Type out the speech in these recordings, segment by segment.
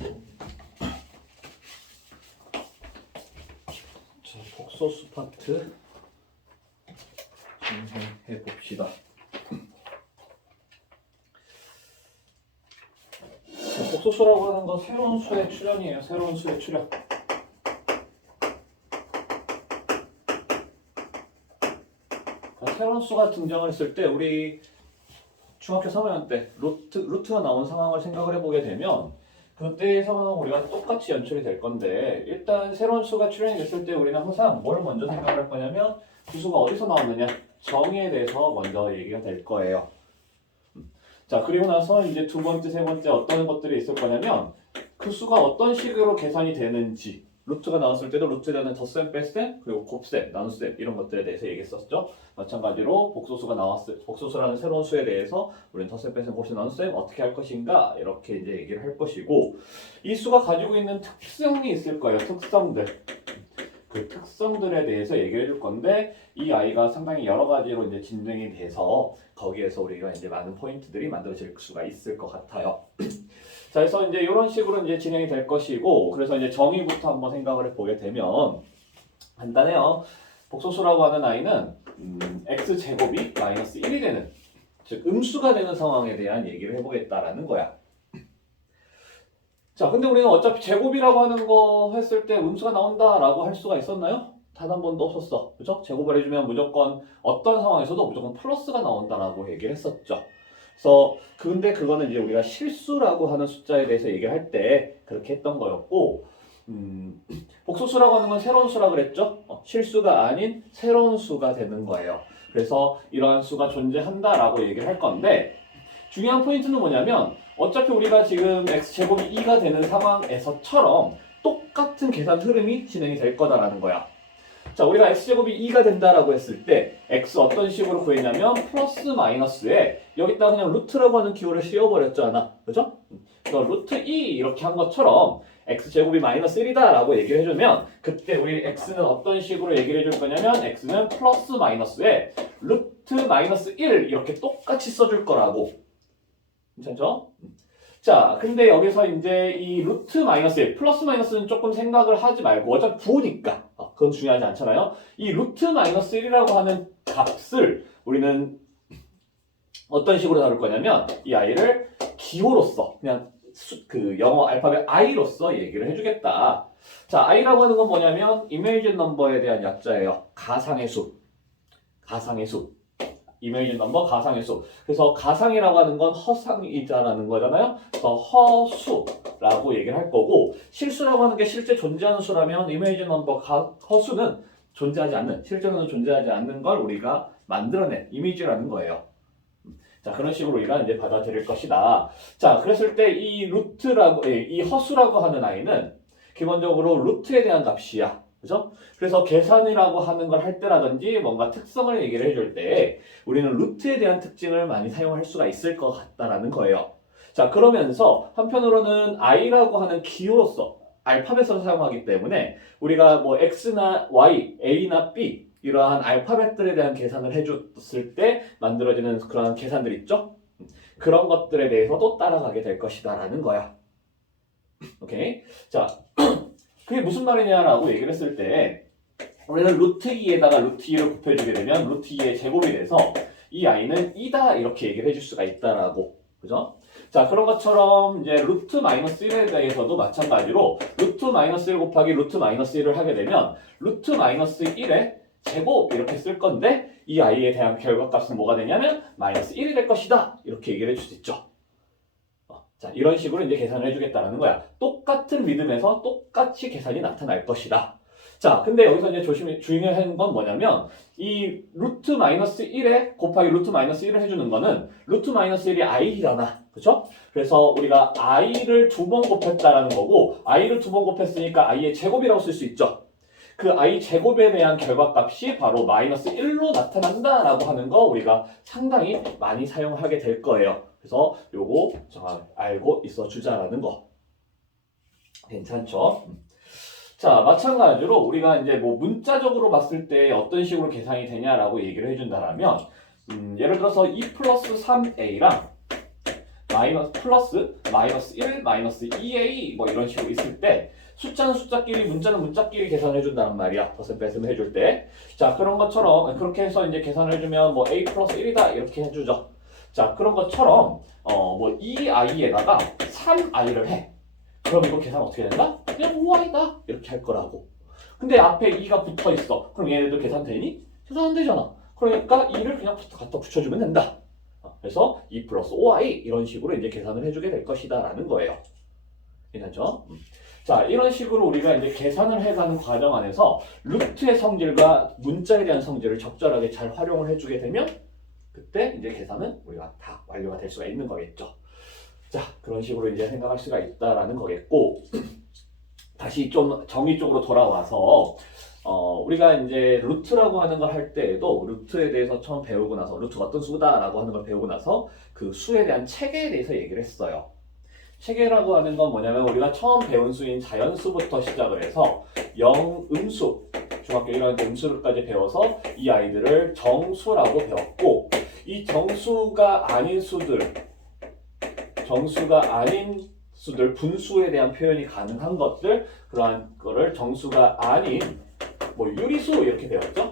자, 복소수 파트 진행해 봅시다. 복소수라고 하는 건 새로운 수의 출현이에요. 새로운 수의 출현. 새로운 수가 등장을 했을 때 우리 중학교 3학년 때 루트가 나온 상황을 생각을 해보게 되면 그때의 상황은 우리가 똑같이 연출이 될 건데, 일단 새로운 수가 출현이 됐을 때 우리는 항상 뭘 먼저 생각을 할 거냐면 그 수가 어디서 나왔느냐, 정의에 대해서 먼저 얘기가 될 거예요. 자, 그리고 나서 이제 두 번째, 세 번째 어떤 것들이 있을 거냐면 그 수가 어떤 식으로 계산이 되는지, 루트가 나왔을 때도 루트에 대한 덧셈, 뺄셈, 그리고 곱셈, 나눗셈 이런 것들에 대해서 얘기했었죠. 마찬가지로 복소수라는 새로운 수에 대해서 우리는 덧셈, 뺄셈, 곱셈, 나눗셈 어떻게 할 것인가 이렇게 이제 얘기를 할 것이고, 이 수가 가지고 있는 특성이 있을 거예요. 특성들. 그 특성들에 대해서 얘기를 해줄 건데, 이 아이가 상당히 여러 가지로 이제 진행이 돼서 거기에서 우리가 이제 많은 포인트들이 만들어질 수가 있을 것 같아요. 자, 그래서 이제 이런 식으로 이제 진행이 될 것이고, 그래서 이제 정의부터 한번 생각을 해보게 되면 간단해요. 복소수라고 하는 아이는 x 제곱이 마이너스 1이 되는, 즉 음수가 되는 상황에 대한 얘기를 해보겠다라는 거야. 자, 근데 우리는 어차피 제곱이라고 하는 거 했을 때 음수가 나온다라고 할 수가 있었나요? 단 한 번도 없었어. 그죠? 제곱을 해주면 무조건 어떤 상황에서도 무조건 플러스가 나온다라고 얘기를 했었죠. 그래서 근데 그거는 이제 우리가 실수라고 하는 숫자에 대해서 얘기를 할 때 그렇게 했던 거였고, 복소수라고 하는 건 새로운 수라 그랬죠? 실수가 아닌 새로운 수가 되는 거예요. 그래서 이러한 수가 존재한다라고 얘기를 할 건데, 중요한 포인트는 뭐냐면 어차피 우리가 지금 x제곱이 2가 되는 상황에서처럼 똑같은 계산 흐름이 진행이 될 거다라는 거야. 자, 우리가 x제곱이 2가 된다라고 했을 때 x 어떤 식으로 구했냐면 플러스 마이너스에 여기다가 그냥 루트라고 하는 기호를 씌워버렸잖아. 그죠? 그래서 루트 2 이렇게 한 것처럼 x제곱이 마이너스 1이다 라고 얘기를 해주면, 그때 우리 x는 어떤 식으로 얘기를 해줄 거냐면 x는 플러스 마이너스에 루트 마이너스 1 이렇게 똑같이 써줄 거라고. 괜찮죠? 자, 근데 여기서 이제 이 루트 마이너스 1, 플러스 마이너스는 조금 생각을 하지 말고, 어차피 부호니까 그건 중요하지 않잖아요. 이 루트 마이너스 1이라고 하는 값을 우리는 어떤 식으로 다룰 거냐면 이 아이를 기호로서 그냥 그 영어 알파벳 i로서 얘기를 해주겠다. 자, i라고 하는 건 뭐냐면 이메이지 넘버에 대한 약자예요. 가상의 수. 가상의 수. 이메이지 넘버 가상의 수. 그래서 가상이라고 하는 건 허상이다라는 거잖아요. 그래서 허수라고 얘기를 할 거고, 실수라고 하는 게 실제 존재하는 수라면 이메이지 넘버 허수는 존재하지 않는, 실제로는 존재하지 않는 걸 우리가 만들어낸 이미지라는 거예요. 자, 그런 식으로 우리가 이제 받아들일 것이다. 자, 그랬을 때 이 루트라고, 이 허수라고 하는 아이는 기본적으로 루트에 대한 값이야. 그죠? 그래서 계산이라고 하는 걸 할 때라든지 뭔가 특성을 얘기를 해줄 때 우리는 루트에 대한 특징을 많이 사용할 수가 있을 것 같다라는 거예요. 자, 그러면서 한편으로는 i라고 하는 기호로서 알파벳을 사용하기 때문에 우리가 뭐 x나 y, a나 b 이러한 알파벳들에 대한 계산을 해줬을 때 만들어지는 그런 계산들 있죠? 그런 것들에 대해서도 따라가게 될 것이다 라는 거야. 오케이? 자, 그게 무슨 말이냐라고 얘기를 했을 때 우리는 루트 2에다가 루트 2를 곱해주게 되면 루트 2의 제곱이 돼서 이 i는 2다 이렇게 얘기를 해줄 수가 있다라고. 그죠? 자, 그런 것처럼 이제 루트 마이너스 1에 대해서도 마찬가지로 루트 마이너스 1 곱하기 루트 마이너스 1을 하게 되면 루트 마이너스 1의 제곱 이렇게 쓸 건데 이 i에 대한 결과값은 뭐가 되냐면 마이너스 1이 될 것이다 이렇게 얘기를 해줄 수 있죠. 자, 이런 식으로 이제 계산을 해주겠다라는 거야. 똑같은 리듬에서 똑같이 계산이 나타날 것이다. 자, 근데 여기서 이제 중요한 건 뭐냐면 이 루트 마이너스 1에 곱하기 루트 마이너스 1을 해주는 거는 루트 마이너스 1이 i잖아. 그쵸? 그래서 우리가 i를 두 번 곱했다라는 거고, i를 두 번 곱했으니까 i의 제곱이라고 쓸 수 있죠. 그 i 제곱에 대한 결과값이 바로 마이너스 1로 나타난다라고 하는 거 우리가 상당히 많이 사용하게 될 거예요. 그래서 요거 알고 있어 주자라는 거. 괜찮죠? 자, 마찬가지로 우리가 이제 뭐 문자적으로 봤을 때 어떤 식으로 계산이 되냐라고 얘기를 해준다라면, 예를 들어서 2 플러스 3a랑 마이너스 플러스 마이너스 1 마이너스 2a 뭐 이런 식으로 있을 때 숫자는 숫자끼리 문자는 문자끼리 계산을 해준다는 말이야. 덧셈 뺄셈 해줄 때. 자, 그런 것처럼 그렇게 해서 이제 계산을 해주면 뭐 a 플러스 1이다 이렇게 해주죠. 자, 그런 것처럼 뭐 2i에다가 3i를 해. 그럼 이거 계산 어떻게 된다? 그냥 5i다 이렇게 할 거라고. 근데 앞에 2가 붙어 있어. 그럼 얘네도 계산 되니? 계산 안 되잖아. 그러니까 2를 그냥 갖다 붙여주면 된다. 그래서 2 플러스 5i 이런 식으로 이제 계산을 해주게 될 것이다 라는 거예요. 괜찮죠? 자, 이런 식으로 우리가 이제 계산을 해가는 과정 안에서 루트의 성질과 문자에 대한 성질을 적절하게 잘 활용을 해주게 되면 그때 이제 계산은 우리가 다 완료가 될 수가 있는 거겠죠. 자, 그런 식으로 이제 생각할 수가 있다라는 거겠고, 다시 좀 정의 쪽으로 돌아와서 우리가 이제 루트라고 하는 걸 할 때에도 루트에 대해서 처음 배우고 나서 루트가 어떤 수다라고 하는 걸 배우고 나서 그 수에 대한 체계에 대해서 얘기를 했어요. 체계라고 하는 건 뭐냐면 우리가 처음 배운 수인 자연수부터 시작을 해서 영음수, 중학교 1학년 때 음수까지 배워서 이 아이들을 정수라고 배웠고, 이 정수가 아닌 수들, 분수에 대한 표현이 가능한 것들, 그러한 거를 정수가 아닌 뭐 유리수 이렇게 배웠죠.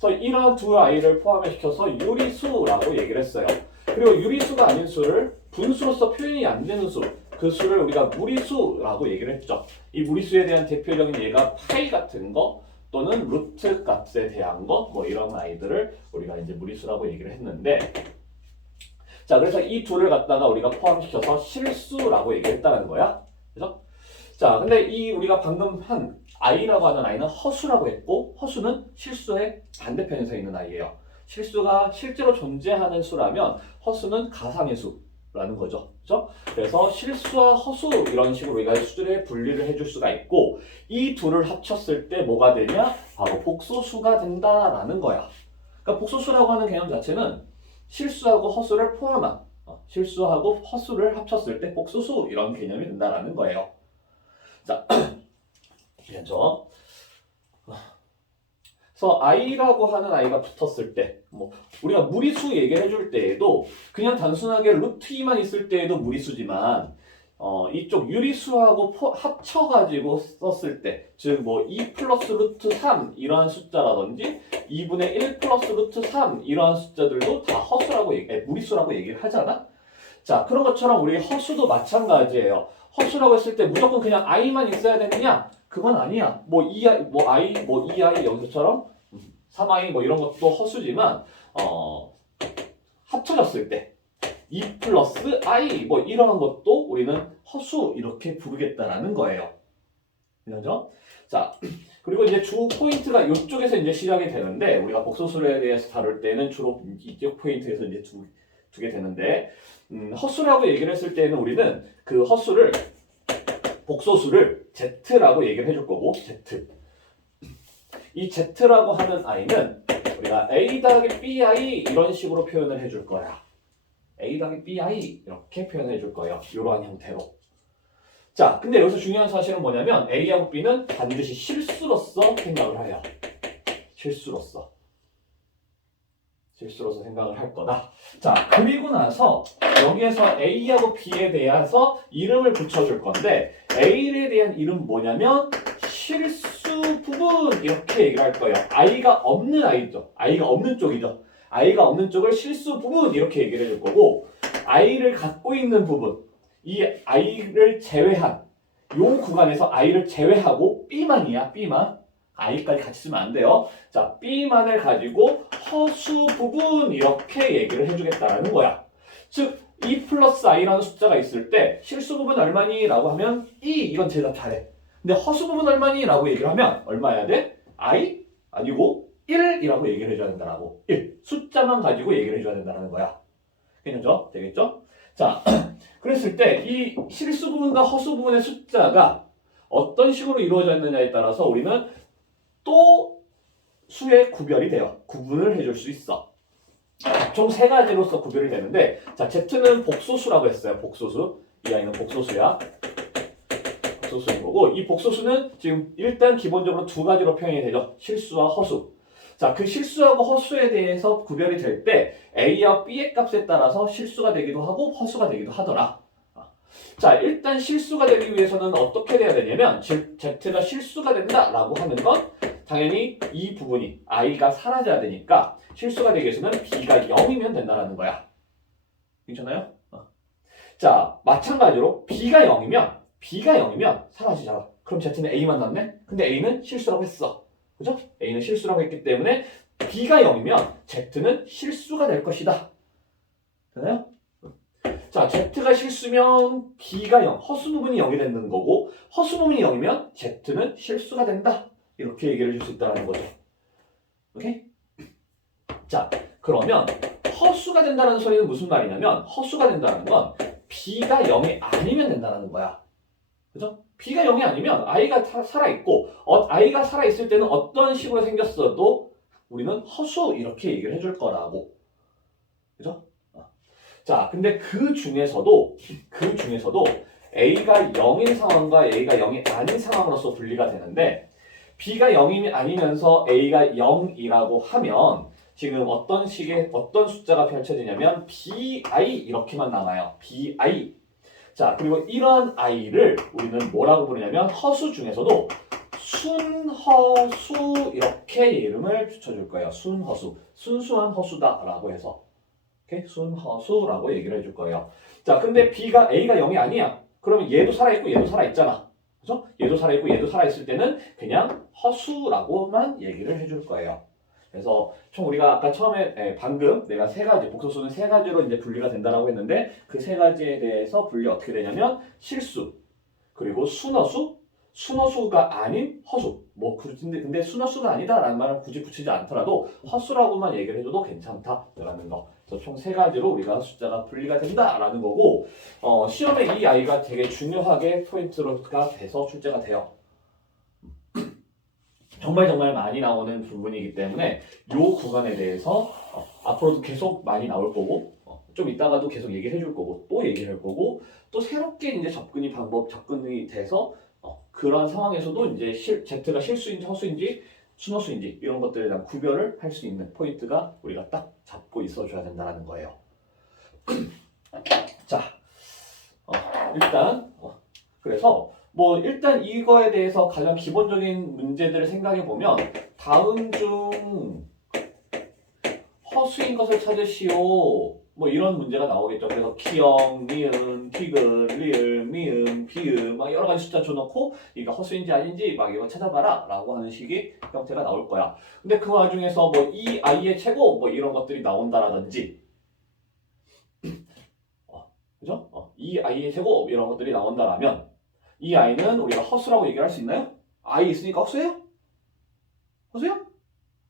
그래서 이러한 두 아이를 포함시켜서 유리수라고 얘기를 했어요. 그리고 유리수가 아닌 수를 분수로서 표현이 안 되는 수, 그 수를 우리가 무리수라고 얘기를 했죠. 이 무리수에 대한 대표적인 예가 파이 같은 거 또는 루트 값에 대한 거, 뭐 이런 아이들을 우리가 이제 무리수라고 얘기를 했는데, 자, 그래서 이 둘을 갖다가 우리가 포함시켜서 실수라고 얘기했다는 거야. 그죠? 자, 근데 이 우리가 방금 한 i라고 하는 아이는 허수라고 했고, 허수는 실수의 반대편에 서 있는 아이예요. 실수가 실제로 존재하는 수라면 허수는 가상의 수라는 거죠. 그죠? 그래서 실수와 허수 이런 식으로 우리가 수들의 분리를 해줄 수가 있고, 이 둘을 합쳤을 때 뭐가 되냐? 바로 복소수가 된다라는 거야. 그러니까 복소수라고 하는 개념 자체는 실수하고 허수를 포함한, 실수하고 허수를 합쳤을 때 복소수 이런 개념이 된다라는 거예요. 자, 괜찮죠? 그래서 i라고 하는 아이가 붙었을 때, 뭐 우리가 무리수 얘기를 해줄 때에도 그냥 단순하게 루트 2만 있을 때에도 무리수지만, 이쪽 유리수하고 합쳐가지고 썼을 때, 즉 뭐 2 플러스 루트 3 이러한 숫자라든지 2분의 1 플러스 루트 3 이러한 숫자들도 다 허수라고 무리수라고 얘기를 하잖아. 자, 그런 것처럼 우리 허수도 마찬가지예요. 허수라고 했을 때 무조건 그냥 i만 있어야 되느냐? 그건 아니야. 뭐 2i 여기서처럼 3i 뭐 이런 것도 허수지만 합쳐졌을 때 2 플러스 i 뭐 이런 것도 우리는 허수 이렇게 부르겠다라는 거예요. 그죠? 자, 그리고 이제 주 포인트가 이쪽에서 이제 시작이 되는데, 우리가 복소수에 대해서 다룰 때는 주로 이쪽 포인트에서 이제 두게 되는데, 허수라고 얘기를 했을 때는 우리는 그 허수를 복소수를 z라고 얘기를 해줄 거고, z. 이 z라고 하는 i는 우리가 a 더하기 bi 이런 식으로 표현을 해줄 거야. a 더하기 bi 이렇게 표현해 줄 거예요. 이러한 형태로. 자, 근데 여기서 중요한 사실은 뭐냐면 a하고 b는 반드시 실수로서 생각을 해요. 실수로서 생각을 할 거다. 자, 그리고 나서 여기에서 a하고 b에 대해서 이름을 붙여줄 건데, a에 대한 이름 뭐냐면 실수 부분 이렇게 얘기를 할 거예요. i가 없는 i죠. i가 없는 쪽이죠. i가 없는 쪽을 실수 부분 이렇게 얘기를 해줄 거고, i를 갖고 있는 부분, 이 i를 제외한 요 구간에서 i를 제외하고 b만이야. b만. i까지 같이 쓰면 안 돼요. 자, b만을 가지고 허수 부분 이렇게 얘기를 해주겠다라는 거야. 즉 2 플러스 i라는 숫자가 있을 때 실수 부분 얼마니? 라고 하면 2, 이건 대답 잘해. 근데 허수 부분 얼마니? 라고 얘기를 하면 얼마야 돼? i? 아니고 1이라고 얘기를 해줘야 된다라고. 1. 숫자만 가지고 얘기를 해줘야 된다는 거야. 괜찮죠? 되겠죠? 자, 그랬을 때 이 실수 부분과 허수 부분의 숫자가 어떤 식으로 이루어져 있느냐에 따라서 우리는 또 수의 구별이 돼요. 구분을 해줄 수 있어. 총 세 가지로서 구별이 되는데, 자, z는 복소수라고 했어요. 복소수. 이 아이는 복소수야. 복소수인 거고, 이 복소수는 지금 일단 기본적으로 두 가지로 표현이 되죠. 실수와 허수. 자, 그 실수하고 허수에 대해서 구별이 될 때 A와 B의 값에 따라서 실수가 되기도 하고 허수가 되기도 하더라. 자, 일단 실수가 되기 위해서는 어떻게 돼야 되냐면 Z가 실수가 된다라고 하는 건 당연히 이 부분이 I가 사라져야 되니까 실수가 되기 위해서는 B가 0이면 된다는 거야. 괜찮아요? 자, 마찬가지로 B가 0이면 사라지잖아. 그럼 Z는 A만 남네? 근데 A는 실수라고 했어. 그죠? A는 실수라고 했기 때문에 B가 0이면 Z는 실수가 될 것이다. 되나요? 자, Z가 실수면 B가 0, 허수 부분이 0이 되는 거고 허수 부분이 0이면 Z는 실수가 된다. 이렇게 얘기를 해줄 수 있다는 거죠. 오케이? 자, 그러면 허수가 된다는 소리는 무슨 말이냐면 허수가 된다는 건 B가 0이 아니면 된다는 거야. 그죠? B가 0이 아니면 I가 살아있고 I가 살아있을 때는 어떤 식으로 생겼어도 우리는 허수 이렇게 얘기를 해줄 거라고. 그죠? 자, 근데 그 중에서도 A가 0인 상황과 A가 0이 아닌 상황으로서 분리가 되는데 B가 0이 아니면서 A가 0이라고 하면 지금 어떤 숫자가 펼쳐지냐면 BI 이렇게만 남아요. BI. 자, 그리고 이런 I를 우리는 뭐라고 부르냐면 허수 중에서도 순허수 이렇게 이름을 붙여줄 거예요. 순허수. 순수한 허수다라고 해서. 오케이? 순허수라고 얘기를 해줄 거예요. 자, 근데 A가 0이 아니야. 그러면 얘도 살아있고 얘도 살아있잖아. 그죠? 얘도 살아있고 얘도 살아있을 때는 그냥 허수라고만 얘기를 해줄 거예요. 그래서 총 우리가 아까 처음에 방금 내가 세 가지 복소수는 세 가지로 이제 분리가 된다라고 했는데 그 세 가지에 대해서 분리 어떻게 되냐면 실수 그리고 순허수가 아닌 허수. 근데 순허수가 아니다라는 말을 굳이 붙이지 않더라도 허수라고만 얘기를 해줘도 괜찮다라는 거. 그래서 총 세 가지로 우리가 숫자가 분리가 된다라는 거고 시험에 이 아이가 되게 중요하게 포인트가 돼서 출제가 돼요. 정말 많이 나오는 부분이기 때문에 이 구간에 대해서 앞으로도 계속 많이 나올 거고 좀 이따가도 계속 얘기를 해줄 거고 또 얘기를 할 거고 또 새롭게 이제 접근이 돼서 그런 상황에서도 이제 Z가 실수인지 허수인지 순허수인지 이런 것들에 대한 구별을 할 수 있는 포인트가 우리가 딱 잡고 있어줘야 된다는 거예요. 자, 일단 그래서 일단 이거에 대해서 가장 기본적인 문제들을 생각해 보면 다음 중 허수인 것을 찾으시오. 이런 문제가 나오겠죠. 그래서 키형, 니은, 디귿, 리을, 미음, 비음 막 여러 가지 숫자 줘놓고 이거 허수인지 아닌지 막 이거 찾아봐라 라고 하는 식의 형태가 나올 거야. 근데 그 와중에서 이 아이의 최고 이런 것들이 나온다라든지 그죠? 이 아이의 최고 이런 것들이 나온다라면 이 아이는 우리가 허수라고 얘기를 할 수 있나요? 아이 있으니까 허수예요? 허수요?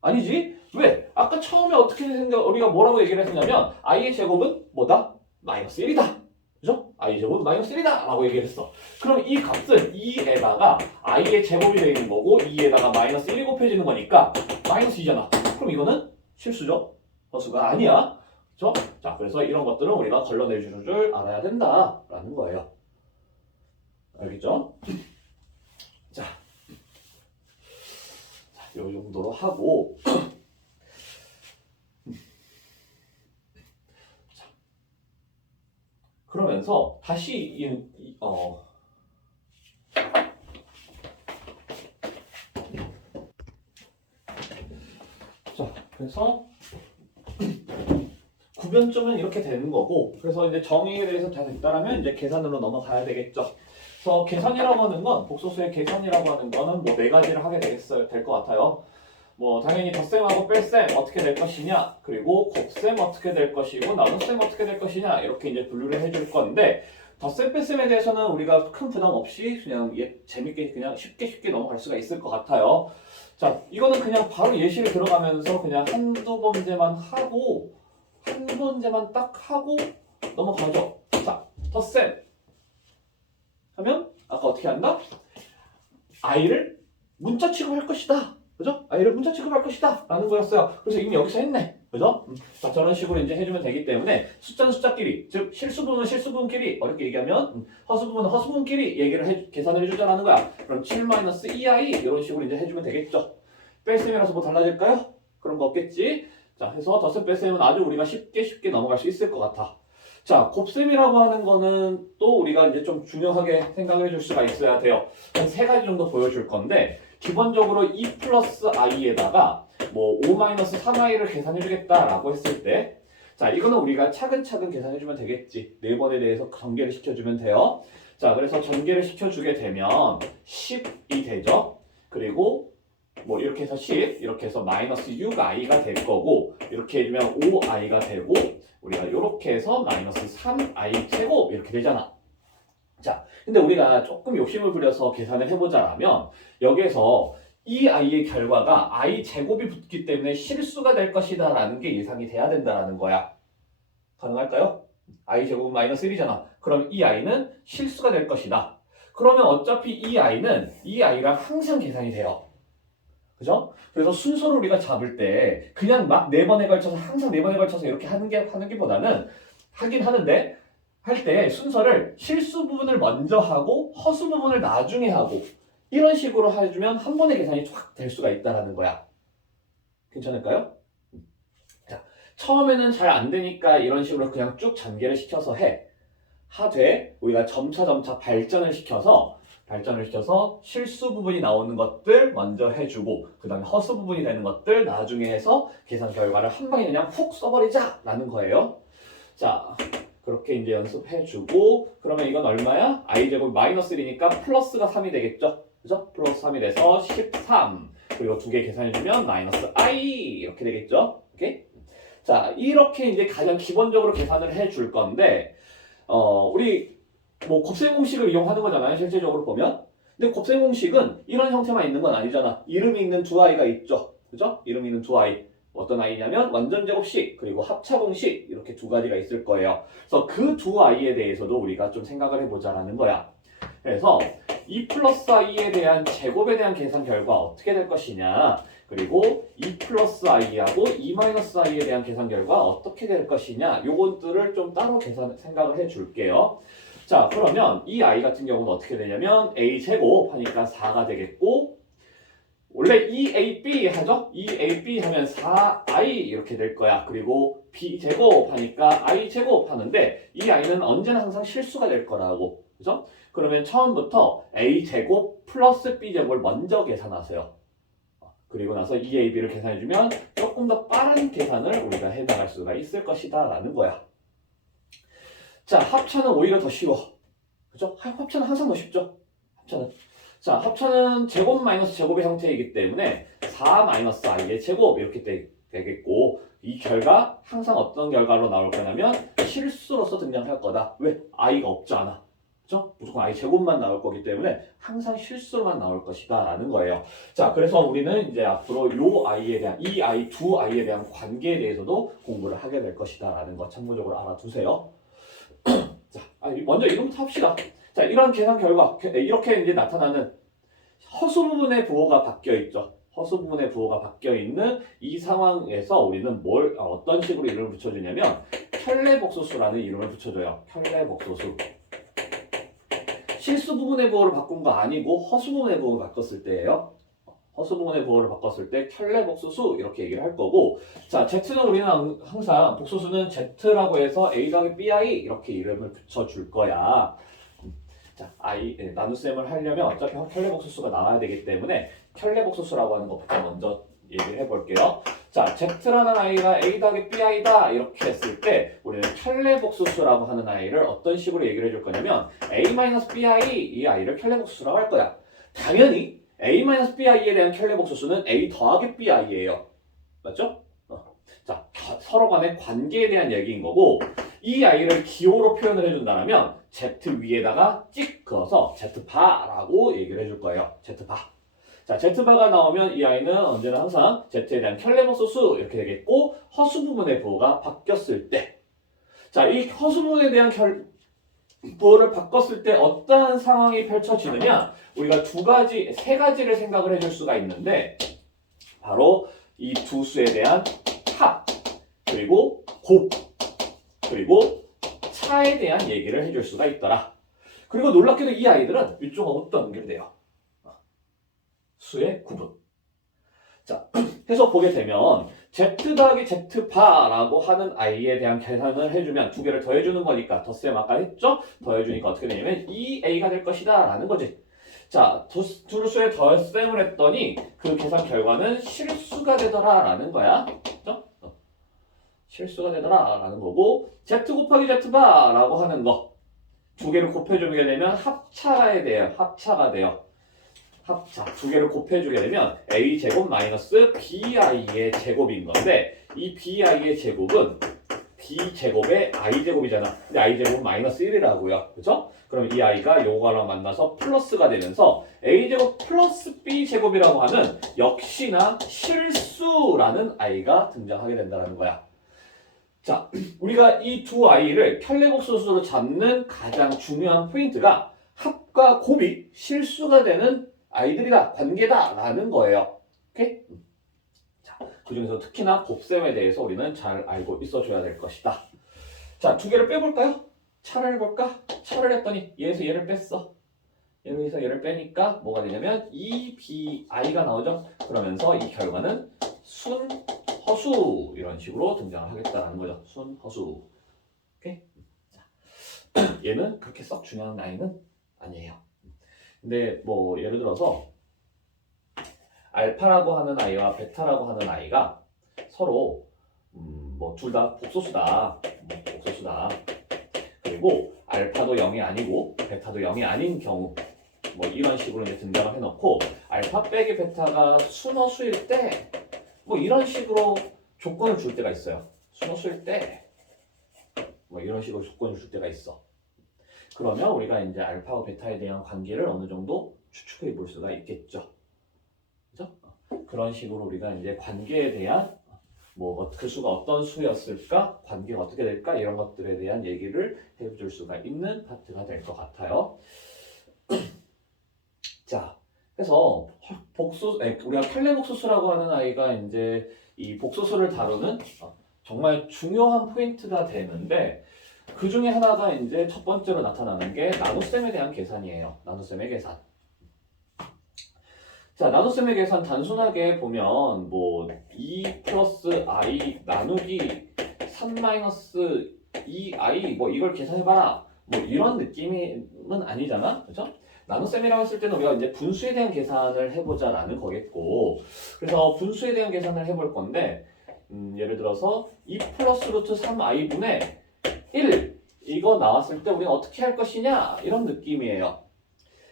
아니지. 왜? 아까 처음에 우리가 뭐라고 얘기를 했냐면 i의 제곱은 뭐다? 마이너스 1이다. 그죠? i의 제곱은 마이너스 1이다 라고 얘기를 했어. 그럼 이 값은 2에다가 i의 제곱이 되는 거고 2에다가 마이너스 1이 곱해지는 거니까 마이너스 2잖아. 그럼 이거는 실수죠? 허수가 아니야. 그죠? 자, 그래서 이런 것들은 우리가 걸러내줄 줄 알아야 된다라는 거예요. 알겠죠? 자, 이 정도로 하고 자, 그러면서 다시 자, 그래서 구변점은 이렇게 되는 거고 그래서 이제 정의에 대해서 다 됐다라면 이제 계산으로 넘어가야 되겠죠. 그래서 계산이라고 하는 건 복소수의 계산이라고 하는 거는 네 가지를 하게 될 것 같아요. 당연히 덧셈하고 뺄셈 어떻게 될 것이냐 그리고 곱셈 어떻게 될 것이고 나눗셈 어떻게 될 것이냐 이렇게 이제 분류를 해줄 건데 덧셈 뺄셈에 대해서는 우리가 큰 부담 없이 그냥 재밌게 그냥 쉽게 넘어갈 수가 있을 것 같아요. 자, 이거는 그냥 바로 예시를 들어가면서 그냥 한두 문제만 하고 한 문제만 딱 하고 넘어가죠. 자, 덧셈 하면 아까 어떻게 한다? i를 문자 취급할 것이다. 그죠? i를 문자 취급할 것이다 라는 거였어요. 그래서 이미 여기서 했네. 그죠? 자, 저런 식으로 이제 해주면 되기 때문에 숫자는 숫자끼리, 즉 실수분은 실수분끼리 어렵게 얘기하면 허수분은 허수분끼리 계산을 해주자라는 거야. 그럼 7-2i 이런 식으로 이제 해주면 되겠죠. 뺄셈이라서 뭐 달라질까요? 그런 거 없겠지? 자, 해서 덧셈 뺄셈은 아주 우리가 쉽게 넘어갈 수 있을 것 같아. 자, 곱셈이라고 하는 거는 또 우리가 이제 좀 중요하게 생각해 줄 수가 있어야 돼요. 한 세 가지 정도 보여줄 건데, 기본적으로 2 플러스 i에다가 뭐 5 마이너스 3i를 계산해 주겠다라고 했을 때, 자, 이거는 우리가 차근차근 계산해 주면 되겠지. 네 번에 대해서 전개를 시켜주면 돼요. 자, 그래서 전개를 시켜주게 되면 10이 되죠. 그리고 뭐 이렇게 해서 10, 이렇게 해서 마이너스 6i가 될 거고, 이렇게 해주면 5i가 되고, 우리가 이렇게 해서 마이너스 3i 제곱 이렇게 되잖아. 자, 근데 우리가 조금 욕심을 부려서 계산을 해보자라면, 여기에서 이 i의 결과가 i 제곱이 붙기 때문에 실수가 될 것이다 라는 게 예상이 돼야 된다는 거야. 가능할까요? i 제곱은 마이너스 1이잖아. 그럼 이 i는 실수가 될 것이다. 그러면 어차피 이 i는 이 i랑 항상 계산이 돼요. 그죠? 그래서 순서를 우리가 잡을 때 그냥 막 네 번에 걸쳐서 항상 네 번에 걸쳐서 이렇게 하는 게보다는 하긴 하는데 할 때 순서를 실수 부분을 먼저 하고 허수 부분을 나중에 하고 이런 식으로 해주면 한 번에 계산이 쫙 될 수가 있다라는 거야. 괜찮을까요? 자, 처음에는 잘 안 되니까 이런 식으로 그냥 쭉 전개를 시켜서 하되 우리가 점차 발전을 시켜서 실수 부분이 나오는 것들 먼저 해주고 그 다음에 허수 부분이 되는 것들 나중에 해서 계산 결과를 한 방에 그냥 훅 써버리자 라는 거예요. 자, 그렇게 이제 연습해주고 그러면 이건 얼마야? i제곱 마이너스 1이니까 플러스가 3이 되겠죠? 그죠? 플러스 3이 돼서 13 그리고 두 개 계산해주면 마이너스 i 이렇게 되겠죠? 오케이? 자, 이렇게 이제 가장 기본적으로 계산을 해줄 건데 우리 뭐 곱셈 공식을 이용하는 거잖아요. 실질적으로 보면. 근데 곱셈 공식은 이런 형태만 있는 건 아니잖아. 이름이 있는 두 i가 있죠. 그죠? 이름이 있는 두 i. 어떤 i냐면 완전 제곱식 그리고 합차 공식 이렇게 두 가지가 있을 거예요. 그래서 그 두 i에 대해서도 우리가 좀 생각을 해보자라는 거야. 그래서 2 플러스 i에 대한 제곱에 대한 계산 결과 어떻게 될 것이냐 그리고 2 플러스 i하고 2 마이너스 i에 대한 계산 결과 어떻게 될 것이냐 요것들을 좀 따로 생각을 해줄게요. 자, 그러면 이 i 같은 경우는 어떻게 되냐면 a 제곱 하니까 4가 되겠고 원래 2ab 하죠? 2ab 하면 4i 이렇게 될 거야. 그리고 b 제곱 하니까 i 제곱 하는데 이 i는 언제나 항상 실수가 될 거라고. 그죠? 그러면 처음부터 a 제곱 플러스 b 제곱을 먼저 계산하세요. 그리고 나서 2ab를 계산해주면 조금 더 빠른 계산을 우리가 해나갈 수가 있을 것이다 라는 거야. 자, 합차는 오히려 더 쉬워. 그죠? 합차는 항상 더 쉽죠? 합차는. 자, 합차는 제곱 마이너스 제곱의 형태이기 때문에 4 마이너스 i의 제곱 이렇게 되겠고 이 결과 항상 어떤 결과로 나올 거냐면 실수로서 등장할 거다. 왜? i가 없잖아. 그죠? 무조건 i 제곱만 나올 거기 때문에 항상 실수로만 나올 것이다 라는 거예요. 자, 그래서 우리는 이제 앞으로 이 i, 두 i에 대한 관계에 대해서도 공부를 하게 될 것이다 라는 거 참고적으로 알아두세요. 자, 먼저 이름부터 합시다. 자, 이런 계산 결과 이렇게 이제 나타나는 허수 부분의 부호가 바뀌어 있죠. 허수 부분의 부호가 바뀌어 있는 이 상황에서 우리는 어떤 식으로 이름을 붙여주냐면 켤레복소수라는 이름을 붙여줘요. 켤레복소수. 실수 부분의 부호를 바꾼 거 아니고 허수 부분의 부호를 바꿨을 때예요. 허수 부분의 부호를 바꿨을 때 켤레복소수 이렇게 얘기를 할 거고 자, Z는 우리는 항상 복소수는 Z라고 해서 A 더하기 BI 이렇게 이름을 붙여줄 거야. 자, 나눗셈을 하려면 어차피 켤레복소수가 나와야 되기 때문에 켤레복소수라고 하는 것부터 먼저 얘기를 해볼게요. 자, Z라는 아이가 A 더하기 BI다 이렇게 했을 때 우리는 켤레복소수라고 하는 아이를 어떤 식으로 얘기를 해줄 거냐면 A-BI 이 아이를 켤레복소수라고 할 거야. 당연히 A-BI에 대한 켤레복소수는 A 더하기 BI예요. 맞죠? 자, 서로 간의 관계에 대한 얘기인 거고 이 아이를 기호로 표현을 해준다면 Z 위에다가 찍 그어서 Z바라고 얘기를 해줄 거예요. Z바. 자, Z바가 나오면 이 아이는 언제나 항상 Z에 대한 켤레복소수 이렇게 되겠고 허수 부분의 부호가 바뀌었을 때 자, 이 허수 부분에 대한 부호를 바꿨을 때 어떠한 상황이 펼쳐지느냐 우리가 세 가지를 생각을 해줄 수가 있는데 바로 이 두 수에 대한 합 그리고 곱 그리고 차에 대한 얘기를 해줄 수가 있더라. 그리고 놀랍게도 이 아이들은 이쪽하고 또 연결돼요. 수의 구분. 자, 해서 보게 되면 z 더하기 z바라고 하는 i에 대한 계산을 해주면 두 개를 더해주는 거니까 덧셈 아까 했죠? 더해주니까 어떻게 되냐면 2a가 될 것이다 라는 거지. 자, 두 수의 덧셈을 했더니 그 계산 결과는 실수가 되더라 라는 거야. 그죠? 실수가 되더라 라는 거고 z 곱하기 z바라고 하는 거 두 개를 곱해주게 되면 합차가 돼요. 합차가 돼요. 합차 두 개를 곱해주게 되면 a제곱 마이너스 bi의 제곱인 건데 이 bi의 제곱은 b제곱의 i제곱이잖아. 근데 i제곱은 마이너스 1이라고요. 그죠? 그럼 이 i가 요거랑 만나서 플러스가 되면서 a제곱 플러스 b제곱이라고 하는 역시나 실수라는 i가 등장하게 된다는 거야. 자, 우리가 이 두 i를 켤레복소수로 잡는 가장 중요한 포인트가 합과 곱이 실수가 되는 아이들이다, 관계다 라는 거예요. 오케이? 자, 그 중에서 특히나 곱셈에 대해서 우리는 잘 알고 있어줘야 될 것이다. 자, 두 개를 빼볼까요? 차를 해볼까? 차를 했더니 얘에서 얘를 뺐어. 여기서 얘를 빼니까 뭐가 되냐면 2bi가 나오죠? 그러면서 이 결과는 순허수 이런 식으로 등장을 하겠다는 거죠. 순허수. 오케이? 자, 얘는 그렇게 썩 중요한 아이는 아니에요. 근데 뭐 예를 들어서 알파라고 하는 아이와 베타라고 하는 아이가 서로 뭐 둘 다 복소수다. 복소수다. 그리고 알파도 0이 아니고 베타도 0이 아닌 경우 뭐 이런 식으로 이제 등장을 해놓고 알파 빼기 베타가 순허수일 때 뭐 이런 식으로 조건을 줄 때가 있어요. 순허수일 때 뭐 이런 식으로 조건을 줄 때가 있어. 그러면 우리가 이제 알파와 베타에 대한 관계를 어느 정도 추측해 볼 수가 있겠죠. 그죠? 그런 식으로 우리가 이제 관계에 대한 뭐 그 수가 어떤 수였을까, 관계가 어떻게 될까 이런 것들에 대한 얘기를 해줄 수가 있는 파트가 될 것 같아요. 자, 그래서 우리가 켤레복소수라고 하는 아이가 이제 이 복소수를 다루는 정말 중요한 포인트가 되는데 그 중에 하나가 이제 첫 번째로 나타나는 게 나눗셈에 대한 계산이에요. 나눗셈의 계산. 자, 나눗셈의 계산 단순하게 보면 뭐 2 플러스 i 나누기 3 마이너스 2i 뭐 이걸 계산해봐라 뭐 이런 느낌은 아니잖아. 그죠? 나눗셈이라고 했을 때는 우리가 이제 분수에 대한 계산을 해보자라는 거겠고 그래서 분수에 대한 계산을 해볼 건데 예를 들어서 2 플러스 루트 3i분의 1 이거 나왔을 때 우리는 어떻게 할 것이냐 이런 느낌이에요.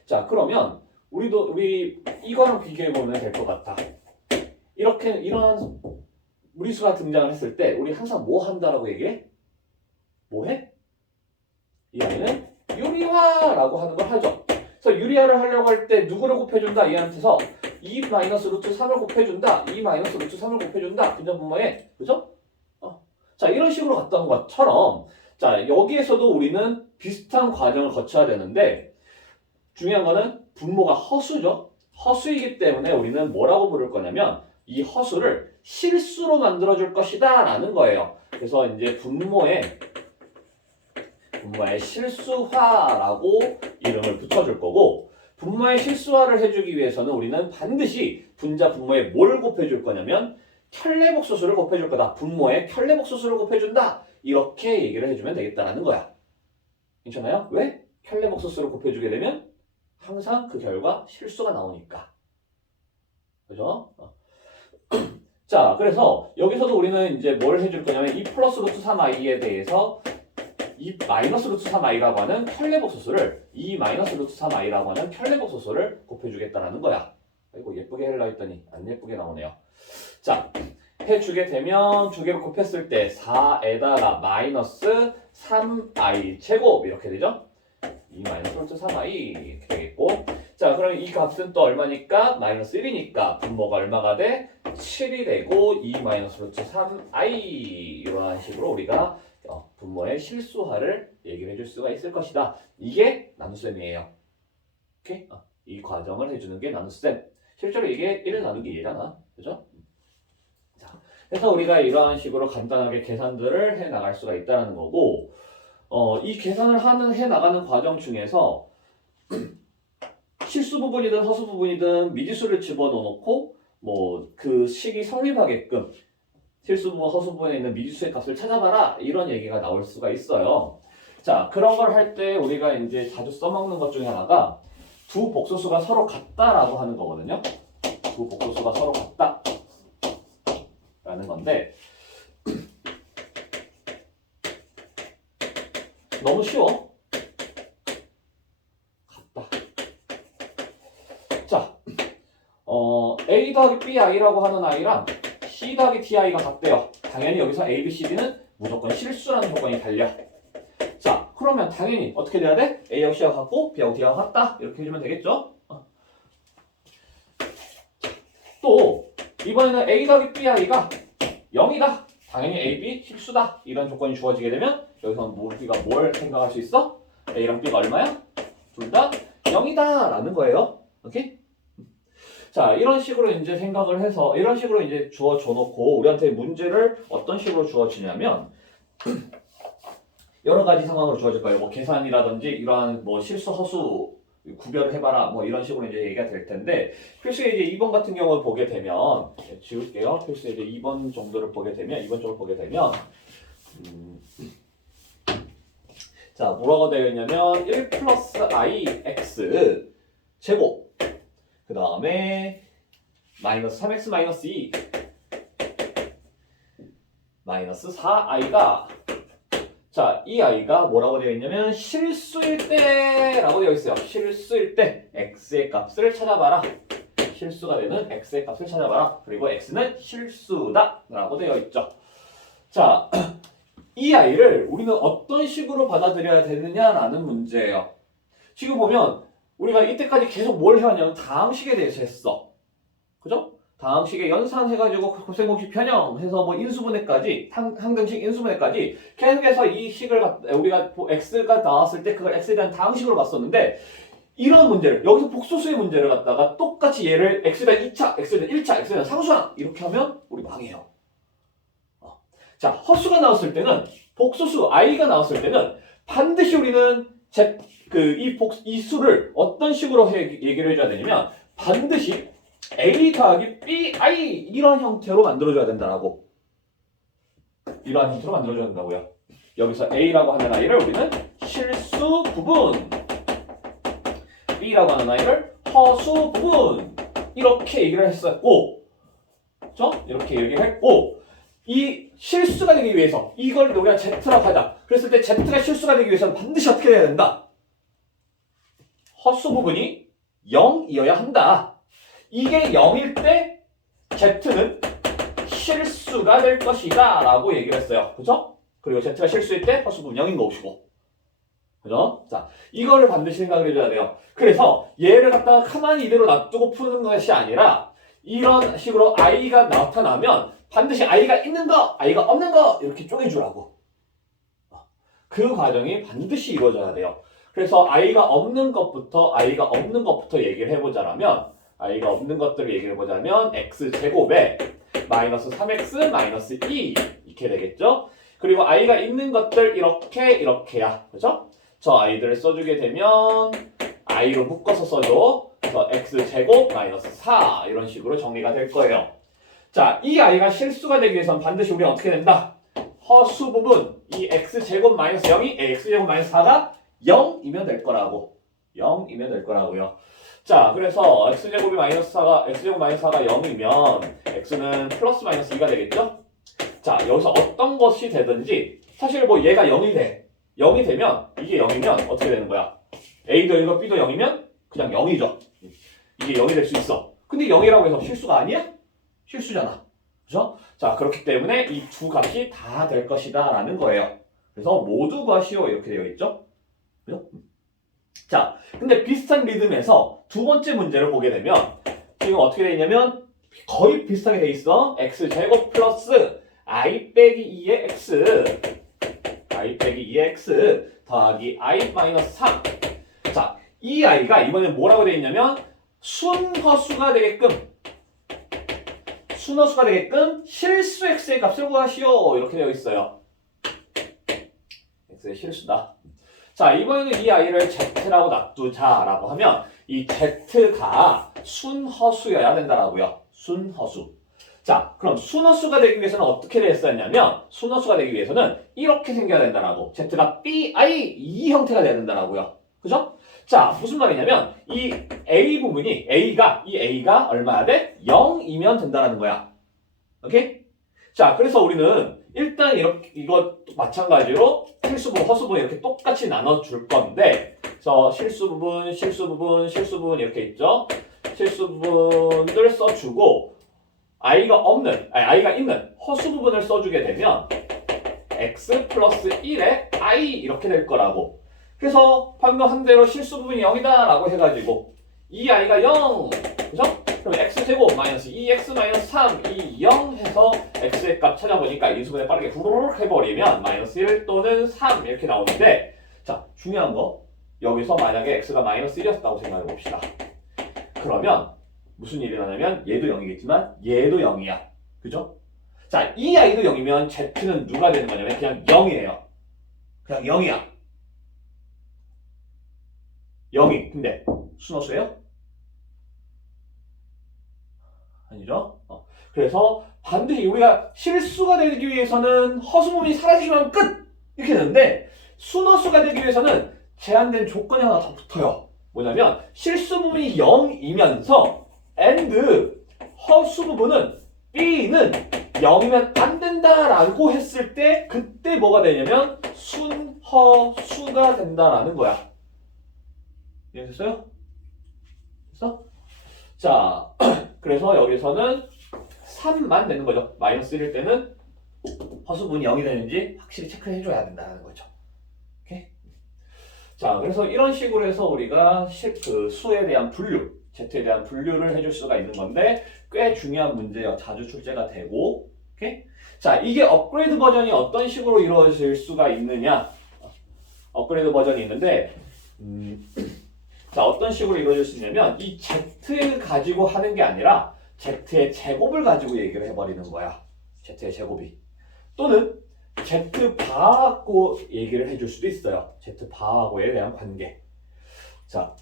자, 그러면 우리 이거랑 비교해 보면 될 것 같아. 이런 무리수가 등장을 했을 때 우리 항상 뭐 한다라고 얘기해? 뭐 해? 이 아이는 유리화라고 하는 걸 하죠. 그래서 유리화를 하려고 할 때 누구를 곱해준다? 얘한테서 2 마이너스 루트 3을 곱해준다. 2 마이너스 루트 3을 곱해준다. 분자분모에 그죠? 자, 이런 식으로 갔던 것처럼 자, 여기에서도 우리는 비슷한 과정을 거쳐야 되는데 중요한 거는 분모가 허수죠. 허수이기 때문에 우리는 뭐라고 부를 거냐면 이 허수를 실수로 만들어줄 것이다 라는 거예요. 그래서 이제 분모에 실수화라고 이름을 붙여줄 거고 분모의 실수화를 해주기 위해서는 우리는 반드시 분자 분모에 뭘 곱해줄 거냐면 켤레복소수를 곱해줄 거다. 분모에 켤레복소수를 곱해준다. 이렇게 얘기를 해주면 되겠다라는 거야. 괜찮아요? 왜? 켤레복소수를 곱해주게 되면 항상 그 결과 실수가 나오니까. 그죠? 자, 그래서 여기서도 우리는 이제 뭘 해줄 거냐면 2 플러스 루트 3i에 대해서 2 마이너스 루트 3i라고 하는 켤레복소수를 2 마이너스 루트 3i라고 하는 켤레복소수를 곱해주겠다라는 거야. 아이고 예쁘게 하려 했더니 안 예쁘게 나오네요. 자, 해주게 되면 두 개를 곱했을 때 4에다가 마이너스 3i 제곱 이렇게 되죠? 2 마이너스 루트 3i 이렇게 되겠고 자, 그럼 이 값은 또 얼마니까? 마이너스 1이니까 분모가 얼마가 돼? 7이 되고 2 마이너스 루트 3i 이러한 식으로 우리가 분모의 실수화를 얘기를 해줄 수가 있을 것이다. 이게 나눗셈이에요. 오케이? 이 과정을 해주는 게 나눗셈. 실제로 이게 1을 나누기 2잖아. 그죠? 자, 그래서 우리가 이러한 식으로 간단하게 계산들을 해 나갈 수가 있다는 거고 이 계산을 해 나가는 과정 중에서 실수 부분이든 허수 부분이든 미지수를 집어넣고 뭐 그 식이 성립하게끔 실수분, 허수분에 있는 미지수의 값을 찾아봐라 이런 얘기가 나올 수가 있어요. 자, 그런 걸 할 때 우리가 이제 자주 써먹는 것 중에 하나가 두 복소수가 서로 같다라고 하는 거거든요. 두 복소수가 서로 같다 라는 건데 너무 쉬워. 같다. 자, A 더하기 BI라고 하는 아이랑 C 더하기 DI가 같대요. 당연히 여기서 A, B, C, D는 무조건 실수라는 조건이 달려. 자, 그러면 당연히 어떻게 돼야 돼? A하고 C하고 같고 B하고 D하고 같다. 이렇게 해주면 되겠죠? 또 이번에는 A 더하기 BI가 0이다. 당연히 A, B 실수다. 이런 조건이 주어지게 되면 여기서 우리가 뭘 생각할 수 있어? A랑 B가 얼마야? 둘 다 0이다 라는 거예요. 오케이? 자, 이런 식으로 이제 생각을 해서 이런 식으로 이제 주어줘 놓고 우리한테 문제를 어떤 식으로 주어지냐면 여러 가지 상황으로 주어질 거예요. 뭐 계산이라든지 이러한 뭐 실수 허수 구별을 해봐라 뭐 이런 식으로 이제 얘기가 될 텐데 필수에 이제 2번 같은 경우를 보게 되면 지울게요. 필수에 이제 2번 정도를 보게 되면 2번 쪽을 보게 되면 자, 뭐라고 되어 있냐면 1 플러스 i x 제곱 그 다음에 마이너스 3x 마이너스 2 마이너스 4i가 자, 이 i가 뭐라고 되어 있냐면 실수일 때 라고 되어 있어요. 실수일 때 x의 값을 찾아봐라. 실수가 되는 x의 값을 찾아봐라. 그리고 x는 실수다 라고 되어 있죠. 자, 이 i를 우리는 어떤 식으로 받아들여야 되느냐라는 문제예요. 지금 보면 우리가 이때까지 계속 뭘 해왔냐면 다항식에 대해서 했어. 그죠? 다항식에 연산해가지고 곱셈공식 변형해서 뭐 인수분해까지 항등식 인수분해까지 계속해서 이 식을 우리가 x가 나왔을 때 그걸 x에 대한 다항식으로 봤었는데 이런 문제를 여기서 복소수의 문제를 갖다가 똑같이 얘를 x에 대한 2차, x에 대한 1차, x에 대한 상수항 이렇게 하면 우리 망해요. 자, 허수가 나왔을 때는 복소수 i가 나왔을 때는 반드시 우리는 이 수를 어떤 식으로 얘기를 해줘야 되냐면 반드시 A 더하기 BI 이런 형태로 만들어줘야 된다라고. 이러한 형태로 만들어줘야 된다고요. 여기서 A라고 하는 아이를 우리는 실수 부분, B라고 하는 아이를 허수 부분 이렇게 얘기를 했었고, 그렇죠? 이렇게 얘기를 했고, 이 실수가 되기 위해서 이걸 우리가 Z라고 하자. 그랬을 때 Z가 실수가 되기 위해서는 반드시 어떻게 돼야 된다? 허수 부분이 0이어야 한다. 이게 0일 때 Z는 실수가 될 것이다 라고 얘기를 했어요. 그죠? 그리고 Z가 실수일 때 허수 부분 0인 것이고. 그죠? 자, 이거를 반드시 생각을 해줘야 돼요. 그래서 얘를 갖다가 가만히 이대로 놔두고 푸는 것이 아니라 이런 식으로 i가 나타나면 반드시 i가 있는 거, i가 없는 거 이렇게 쪼개주라고. 그 과정이 반드시 이루어져야 돼요. 그래서 i가 없는 것부터 얘기를 해보자라면 i가 없는 것들을 얘기를 해보자면 x제곱에 마이너스 3x 마이너스 2 이렇게 되겠죠. 그리고 i가 있는 것들 이렇게야. 그죠? 저 i들을 써주게 되면 i로 묶어서 써줘. 그래서 x제곱 마이너스 4 이런 식으로 정리가 될 거예요. 자, 이 i가 실수가 되기 위해서는 반드시 우리가 어떻게 된다? 허수 부분 이 x제곱 마이너스 0이 x제곱 마이너스 4가 0이면 될 거라고. 0이면 될 거라고요. 자, 그래서 x제곱 마이너스 4가 0이면 x는 플러스 마이너스 2가 되겠죠? 자, 여기서 어떤 것이 되든지 사실 뭐 얘가 0이 돼. 0이 되면 이게 0이면 어떻게 되는 거야? A도 0이고 B도 0이면 그냥 0이죠. 이게 0이 될 수 있어. 근데 0이라고 해서 실수가 아니야? 실수잖아. 그죠? 자, 그렇기 때문에 이 두 값이 다 될 것이다 라는 거예요. 그래서 모두가 쉬워 이렇게 되어 있죠? 그죠? 자, 근데 비슷한 리듬에서 두 번째 문제를 보게 되면 지금 어떻게 되어 있냐면 거의 비슷하게 되어 있어. x제곱 플러스 i 빼기 2의 x i 빼기 2의 x 더하기 i 마이너스 3. 자, 이 i가 이번에 뭐라고 되어 있냐면 순허수가 되게끔 실수 x의 값을 구하시오 이렇게 되어 있어요. x의 실수다. 자, 이번에는 이 i를 z라고 놔두자라고 하면 이 z가 순허수여야 된다라고요. 순허수. 자, 그럼 순허수가 되기 위해서는 어떻게 됐었냐면 순허수가 되기 위해서는 이렇게 생겨야 된다라고. Z가 BI 이 형태가 돼야 된다라고요. 그죠? 자, 무슨 말이냐면 이 A 부분이 A가 얼마야 돼? 0이면 된다라는 거야. 오케이? 자, 그래서 우리는 일단 이렇게 이거 마찬가지로 실수 부분, 허수 부분 이렇게 똑같이 나눠 줄 건데, 그래서 실수 부분 이렇게 있죠. 실수 부분을 써주고 아이가 있는 허수 부분을 써주게 되면 x 플러스 1에 i 이렇게 될 거라고. 그래서 방금 한 대로 실수 부분이 0이다 라고 해가지고 이 i가 0, 그죠? 그럼 x제곱 마이너스 2x 마이너스 3, 2, 0 해서 x의 값 찾아보니까 인수분해 빠르게 후루룩 해버리면 마이너스 1 또는 3 이렇게 나오는데, 자, 중요한 거 여기서 만약에 x가 마이너스 1이었다고 생각해 봅시다. 그러면 무슨 일이 나냐면 얘도 0이겠지만 얘도 0이야. 그죠? 자, 이 i도 0이면 z는 누가 되는 거냐면 그냥 0이에요. 그냥 0이야. 0이. 근데 순허수예요? 아니죠? 그래서 반드시 우리가 실수가 되기 위해서는 허수 부분이 사라지면 끝! 이렇게 되는데 순허수가 되기 위해서는 제한된 조건이 하나 더 붙어요. 뭐냐면 실수 부분이 0이면서 and 허수 부분은 B는 0이면 안 된다라고 했을 때 그때 뭐가 되냐면 순허수가 된다라는 거야. 이해됐어요? 됐어? 자, 그래서 여기서는 3만 되는 거죠. 마이너스 1일 때는 허수분이 0이 되는지 확실히 체크를 해줘야 된다는 거죠. 오케이? 자, 그래서 이런 식으로 해서 우리가 그 수에 대한 분류, Z에 대한 분류를 해줄 수가 있는 건데 꽤 중요한 문제예요. 자주 출제가 되고. 오케이? 자, 이게 업그레이드 버전이 어떤 식으로 이루어질 수가 있느냐? 업그레이드 버전이 있는데 자, 어떤 식으로 이루어질 수 있냐면 이 Z 가지고 하는 게 아니라 Z의 제곱을 가지고 얘기를 해버리는 거야. Z의 제곱이. 또는 Z 바하고 얘기를 해줄 수도 있어요. Z 바하고에 대한 관계. 자,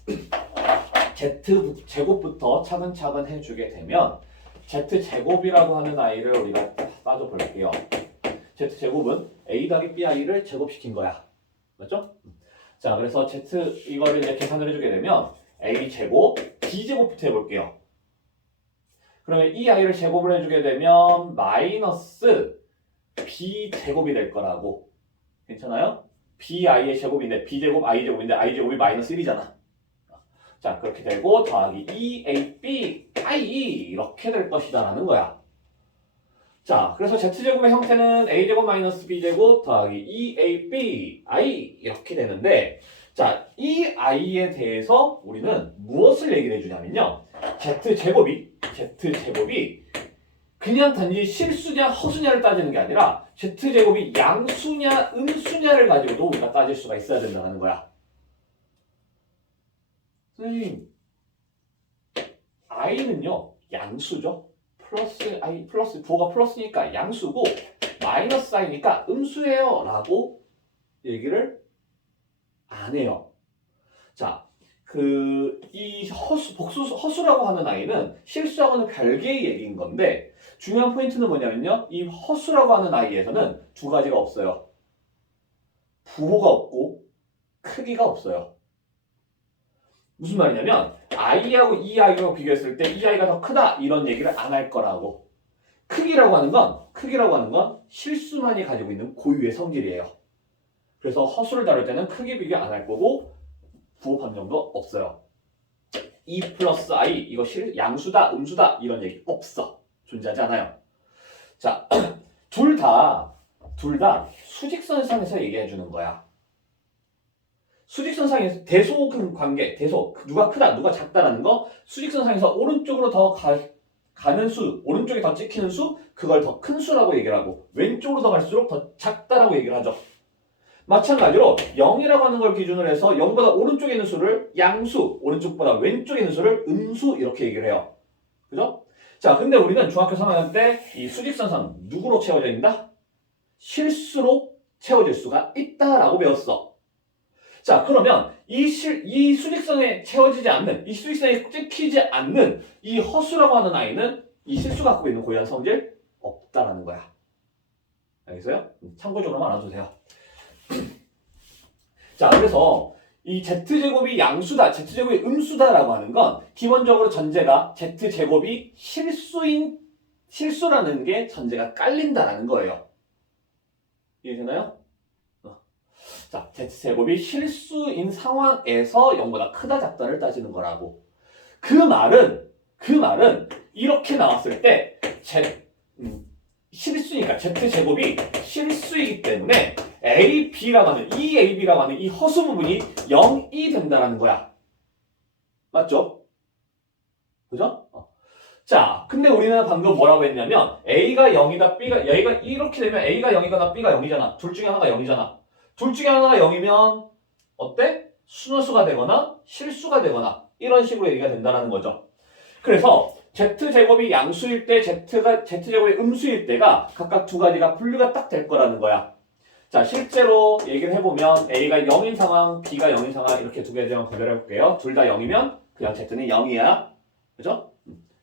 Z 제곱부터 차근차근 해주게 되면 Z 제곱이라고 하는 아이를 우리가 따져볼게요. Z 제곱은 A 더하기 BI를 제곱시킨 거야. 맞죠? 자, 그래서 Z 이거를 이제 계산을 해주게 되면 A 제곱, B 제곱부터 해볼게요. 그러면 이 아이를 제곱을 해주게 되면 마이너스 B 제곱이 될 거라고. 괜찮아요? BI의 제곱인데 B 제곱, I 제곱인데 I 제곱이 마이너스 1이잖아. 자, 그렇게 되고 더하기 2AB, I 이렇게 될 것이다 라는 거야. 자, 그래서 Z제곱의 형태는 A제곱 마이너스 B제곱 더하기 2AB, I 이렇게 되는데, 자, 이 I에 대해서 우리는 무엇을 얘기를 해주냐면요. Z제곱이 그냥 단지 실수냐 허수냐를 따지는 게 아니라 Z제곱이 양수냐 음수냐를 가지고도 우리가 따질 수가 있어야 된다는 거야. 선생님, I는요, 양수죠. 플러스 I 플러스 부호가 플러스니까 양수고 마이너스 I니까 음수예요 라고 얘기를 안 해요. 자, 이 허수라고 하는 아이는 실수하고는 별개의 얘기인 건데 중요한 포인트는 뭐냐면요. 이 허수라고 하는 아이에서는 두 가지가 없어요. 부호가 없고 크기가 없어요. 무슨 말이냐면 i하고 이 아이하고 비교했을 때 이 아이가 더 크다 이런 얘기를 안 할 거라고. 크기라고 하는 건 실수만이 가지고 있는 고유의 성질이에요. 그래서 허수를 다룰 때는 크기 비교 안 할 거고 부호 판정도 없어요. E 플러스 I 이거 양수다 음수다 이런 얘기 없어. 존재하지 않아요. 자, 둘 다 수직선상에서 얘기해 주는 거야. 수직선상에서 대소 관계, 누가 크다, 누가 작다라는 거 수직선상에서 오른쪽으로 더 가는 수, 오른쪽에 더 찍히는 수, 그걸 더 큰 수라고 얘기를 하고 왼쪽으로 더 갈수록 더 작다라고 얘기를 하죠. 마찬가지로 0이라고 하는 걸 기준으로 해서 0보다 오른쪽에 있는 수를 양수, 오른쪽보다 왼쪽에 있는 수를 음수 이렇게 얘기를 해요. 그죠? 자, 근데 우리는 중학교 3학년 때 이 수직선상 누구로 채워져 있다? 실수로 채워질 수가 있다라고 배웠어. 자, 그러면 이 수직선에 채워지지 않는, 이 수직선에 찍히지 않는 이 허수라고 하는 아이는 이 실수가 갖고 있는 고유한 성질 없다라는 거야. 알겠어요? 참고적으로만 알아두세요. 자, 그래서 이 z제곱이 양수다, z제곱이 음수다라고 하는 건 기본적으로 전제가 z제곱이 실수라는 게 전제가 깔린다라는 거예요. 이해되나요? 자, z제곱이 실수인 상황에서 0보다 크다 작다를 따지는 거라고. 그 말은 이렇게 나왔을 때 실수니까 z제곱이 실수이기 때문에 AB라고 하는 이 허수 부분이 0이 된다라는 거야. 맞죠? 그죠? 자, 근데 우리는 방금 뭐라고 했냐면 A가 0이다, A가 이렇게 되면 A가 0이거나 B가 0이잖아. 둘 중에 하나가 0이잖아. 둘 중에 하나가 0이면 어때? 순호수가 되거나 실수가 되거나 이런 식으로 얘기가 된다는 거죠. 그래서 z제곱이 양수일 때 z제곱이 음수일 때가 각각 두 가지가 분류가 딱 될 거라는 거야. 자, 실제로 얘기를 해보면 A가 0인 상황, B가 0인 상황 이렇게 두 개를 구별해 볼게요. 둘 다 0이면 그냥 Z는 0이야. 그죠?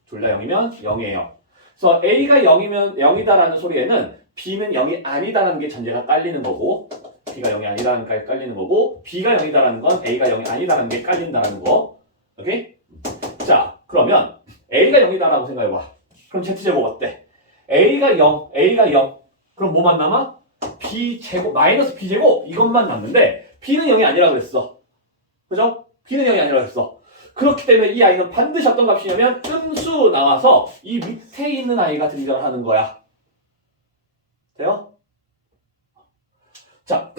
둘 다 0이면 0이에요. 그래서 A가 0이면 0이다라는 소리에는 B는 0이 아니다라는 게 전제가 깔리는 거고, B가 0이 아니다라는 게 깔리는 거고, B가 0이다라는 건 A가 0이 아니다라는 게 깔린다라는 거. 오케이? 자, 그러면 A가 0이다라고 생각해봐. 그럼 Z제곱 어때? A가 0. 그럼 뭐만 남아? B제곱, 마이너스 B제곱 이것만 남는데 B는 0이 아니라 그랬어. 그죠? B는 0이 아니라 그랬어. 그렇기 때문에 이 아이는 반드시 어떤 값이냐면 음수 나와서 이 밑에 있는 아이가 등장하는 거야. 돼요? 자,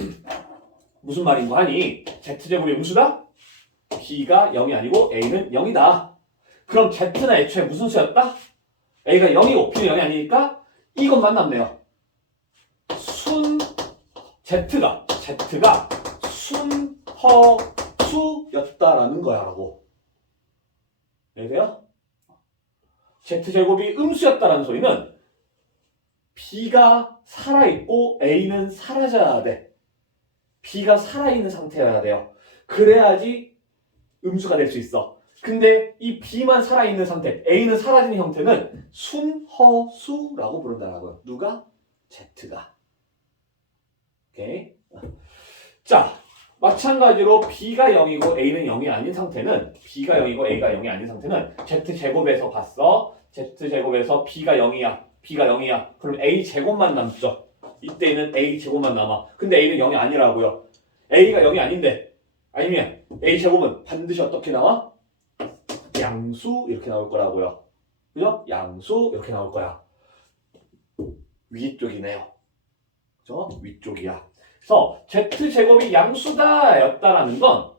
무슨 말인고 하니 Z제곱이 음수다? B가 0이 아니고 A는 0이다. 그럼 Z는 애초에 무슨 수였다? A가 0이고 B는 0이 아니니까 이것만 남네요. Z가 순허수였다라는 거야라고. 이해돼요? Z제곱이 음수였다라는 소리는 B가 살아있고 A는 사라져야 돼. B가 살아있는 상태여야 돼요. 그래야지 음수가 될 수 있어. 근데 이 B만 살아있는 상태, A는 사라지는 형태는 순허수라고 부른다라고요. 누가? Z가. 오케이. 자, 마찬가지로 B가 0이고 A는 0이 아닌 상태는 B가 0이고 A가 0이 아닌 상태는 Z제곱에서 봤어. Z제곱에서 B가 0이야. B가 0이야. 그럼 A제곱만 남죠. 이때는 A제곱만 남아. 근데 A는 0이 아니라고요. A가 0이 아닌데 아니면 A제곱은 반드시 어떻게 나와? 양수 이렇게 나올 거라고요. 그죠? 양수 이렇게 나올 거야. 위쪽이네요. 그죠? 위쪽이야. 그래서 Z제곱이 양수다 였다라는 건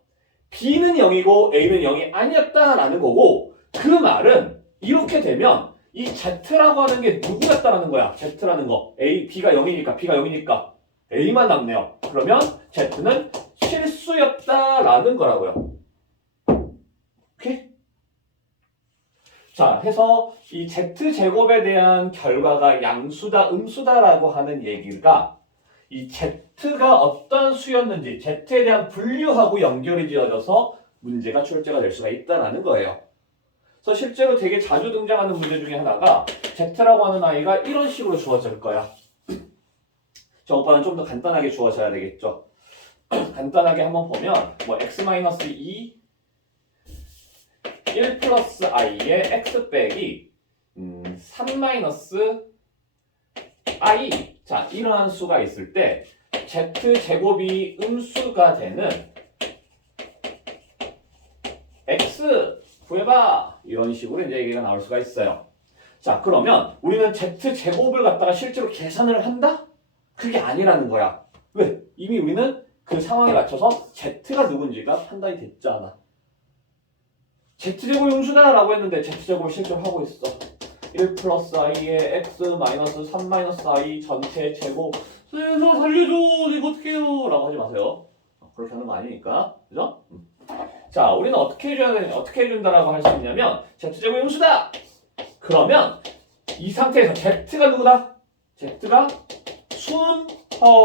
B는 0이고 A는 0이 아니었다라는 거고, 그 말은 이렇게 되면 이 Z라고 하는 게 누구였다라는 거야. Z라는 거. B가 0이니까 A만 남네요. 그러면 Z는 실수였다라는 거라고요. 오케이? 자, 해서 이 Z제곱에 대한 결과가 양수다, 음수다라고 하는 얘기가 이 Z가 어떤 수였는지 Z에 대한 분류하고 연결이 지어져서 문제가 출제가 될 수가 있다는 거예요. 그래서 실제로 되게 자주 등장하는 문제 중에 하나가 Z라고 하는 아이가 이런 식으로 주어질 거야. 저 오빠는 좀 더 간단하게 주어져야 되겠죠. 간단하게 한번 보면 뭐 x-2 1 플러스 i의 x 빼기 3-i. 자, 이러한 수가 있을 때 z제곱이 음수가 되는 x 구해봐 이런 식으로 이제 얘기가 나올 수가 있어요. 자, 그러면 우리는 z제곱을 갖다가 실제로 계산을 한다? 그게 아니라는 거야. 왜? 이미 우리는 그 상황에 맞춰서 z가 누군지가 판단이 됐잖아. z제곱이 음수다라고 했는데 z제곱을 실제로 하고 있어. 1 플러스 i의 x 마이너스 3 마이너스 i 전체 제곱. 선생님 살려줘, 이거 어떡해요 라고 하지 마세요. 그렇게 하는 거 아니니까. 그죠? 자, 우리는 어떻게 해준다라고 할 수 있냐면 z제곱이 음수다. 그러면 이 상태에서 z가 누구다? z가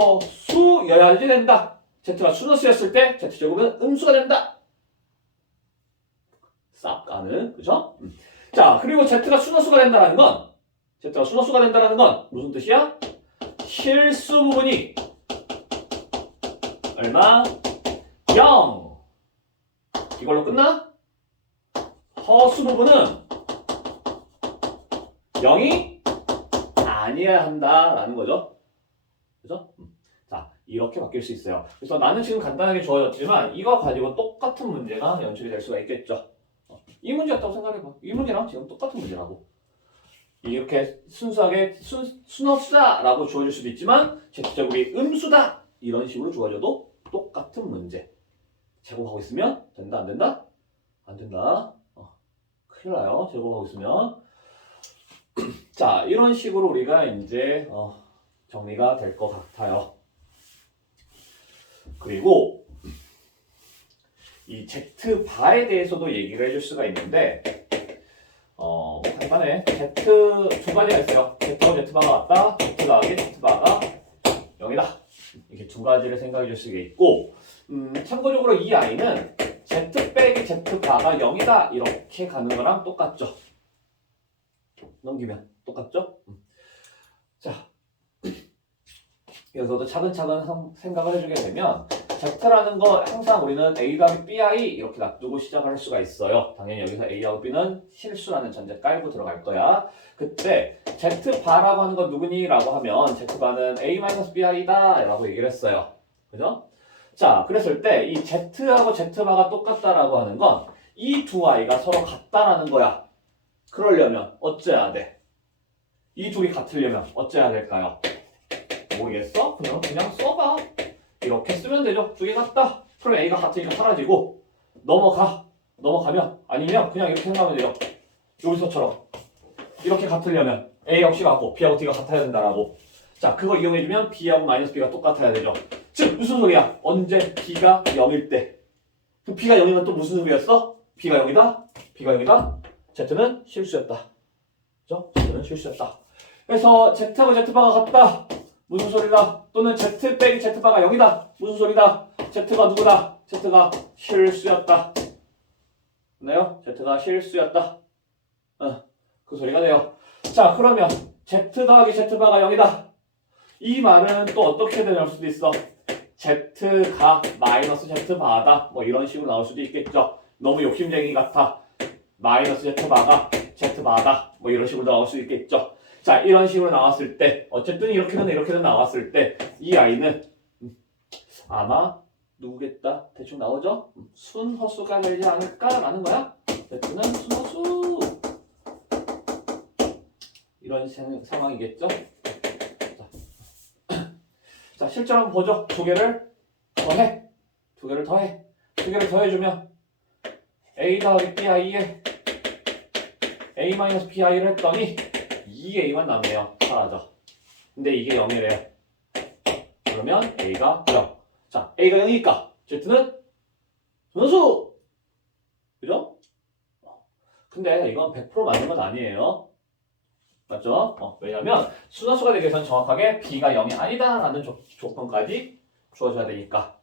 순허수여야지 된다. z가 순허수였을 때 z제곱은 음수가 된다. 싹 가는, 그죠? 자, 그리고 Z가 순호수가 된다는 건 무슨 뜻이야? 실수 부분이 얼마? 0. 이걸로 끝나? 허수 부분은 0이 아니어야 한다라는 거죠. 그죠? 자, 이렇게 바뀔 수 있어요. 그래서 나는 지금 간단하게 주어졌지만 이거 가지고 똑같은 문제가 연출이 될 수가 있겠죠. 이 문제였다고 생각해봐. 이 문제랑 지금 똑같은 문제라고. 이렇게 순수하게 순어수다라고 주어질 수도 있지만 제곱이 음수다 이런 식으로 주어져도 똑같은 문제. 제곱하고 있으면 된다 안 된다? 안 된다. 큰일 나요. 제곱하고 있으면. 자, 이런 식으로 우리가 이제 정리가 될 것 같아요. 그리고 이 Z바에 대해서도 얘기를 해줄 수가 있는데 간단해. Z 두 가지가 있어요. Z하고 Z바가 같다. Z 더하기 Z바가 0이다. 이렇게 두 가지를 생각해 줄 수가 있고 참고적으로 이 아이는 Z 빼기 Z바가 0이다. 이렇게 가는 거랑 똑같죠. 넘기면 똑같죠? 자, 여기서도 차근차근 생각을 해주게 되면 Z라는 거 항상 우리는 A 더하기 BI 이렇게 놔두고 시작을 할 수가 있어요. 당연히 여기서 A하고 B는 실수라는 전제 깔고 들어갈 거야. 그때 Z바라고 하는 건 누구니? 라고 하면 Z바는 A-BI다 라고 얘기를 했어요. 그죠? 자, 그랬을 때 이 Z하고 Z바가 똑같다라고 하는 건 이 두 아이가 서로 같다라는 거야. 그러려면 어째야 돼? 이 둘이 같으려면 어째야 될까요? 모르겠어? 그냥 써봐. 이렇게 쓰면 되죠. 두 개 같다. 그럼 A가 같으니까 사라지고 넘어가면 아니면 그냥 이렇게 생각하면 돼요. 여기서처럼 이렇게 같으려면 A 역시 같고 B하고 D가 같아야 된다라고. 자, 그거 이용해주면 B하고 마이너스 B가 똑같아야 되죠. 즉 무슨 소리야? 언제 B가 0일 때. 그 B가 0이면 또 무슨 소리였어? B가 0이다? B가 0이다? Z는 실수였다. 그죠? Z는 실수였다. 그래서 Z하고 Z바가 같다. 무슨 소리다? 또는 Z 빼기 Z바가 0이다. 무슨 소리다? Z가 누구다? Z가 실수였다. 맞나요? Z가 실수였다. 그 소리가 돼요. 자, 그러면 Z 더하기 Z바가 0이다. 이 말은 또 어떻게 나올 수도 있어? Z가 마이너스 Z바다. 뭐 이런 식으로 나올 수도 있겠죠. 너무 욕심쟁이 같아. 마이너스 Z바가 Z바다. 뭐 이런 식으로 나올 수 있겠죠. 자, 이런 식으로 나왔을 때 어쨌든 이렇게든 나왔을 때 이 아이는 아마 누구겠다? 대충 나오죠? 순허수가 되지 않을까라는 거야. Z는 순허수 이런 상황이겠죠? 자, 실제로 한번 보죠. 두 개를 더해주면 A 더하기 BI에 A-BI를 했더니 2A만 남네요. 사라져. 근데 이게 0이래요. 그러면 A가 0. 자, A가 0이니까 Z는 순수! 그죠? 근데 이건 100% 맞는 건 아니에요. 맞죠? 왜냐면 순환수가 되기 위해서는 정확하게 B가 0이 아니다라는 조건까지 주어져야 되니까.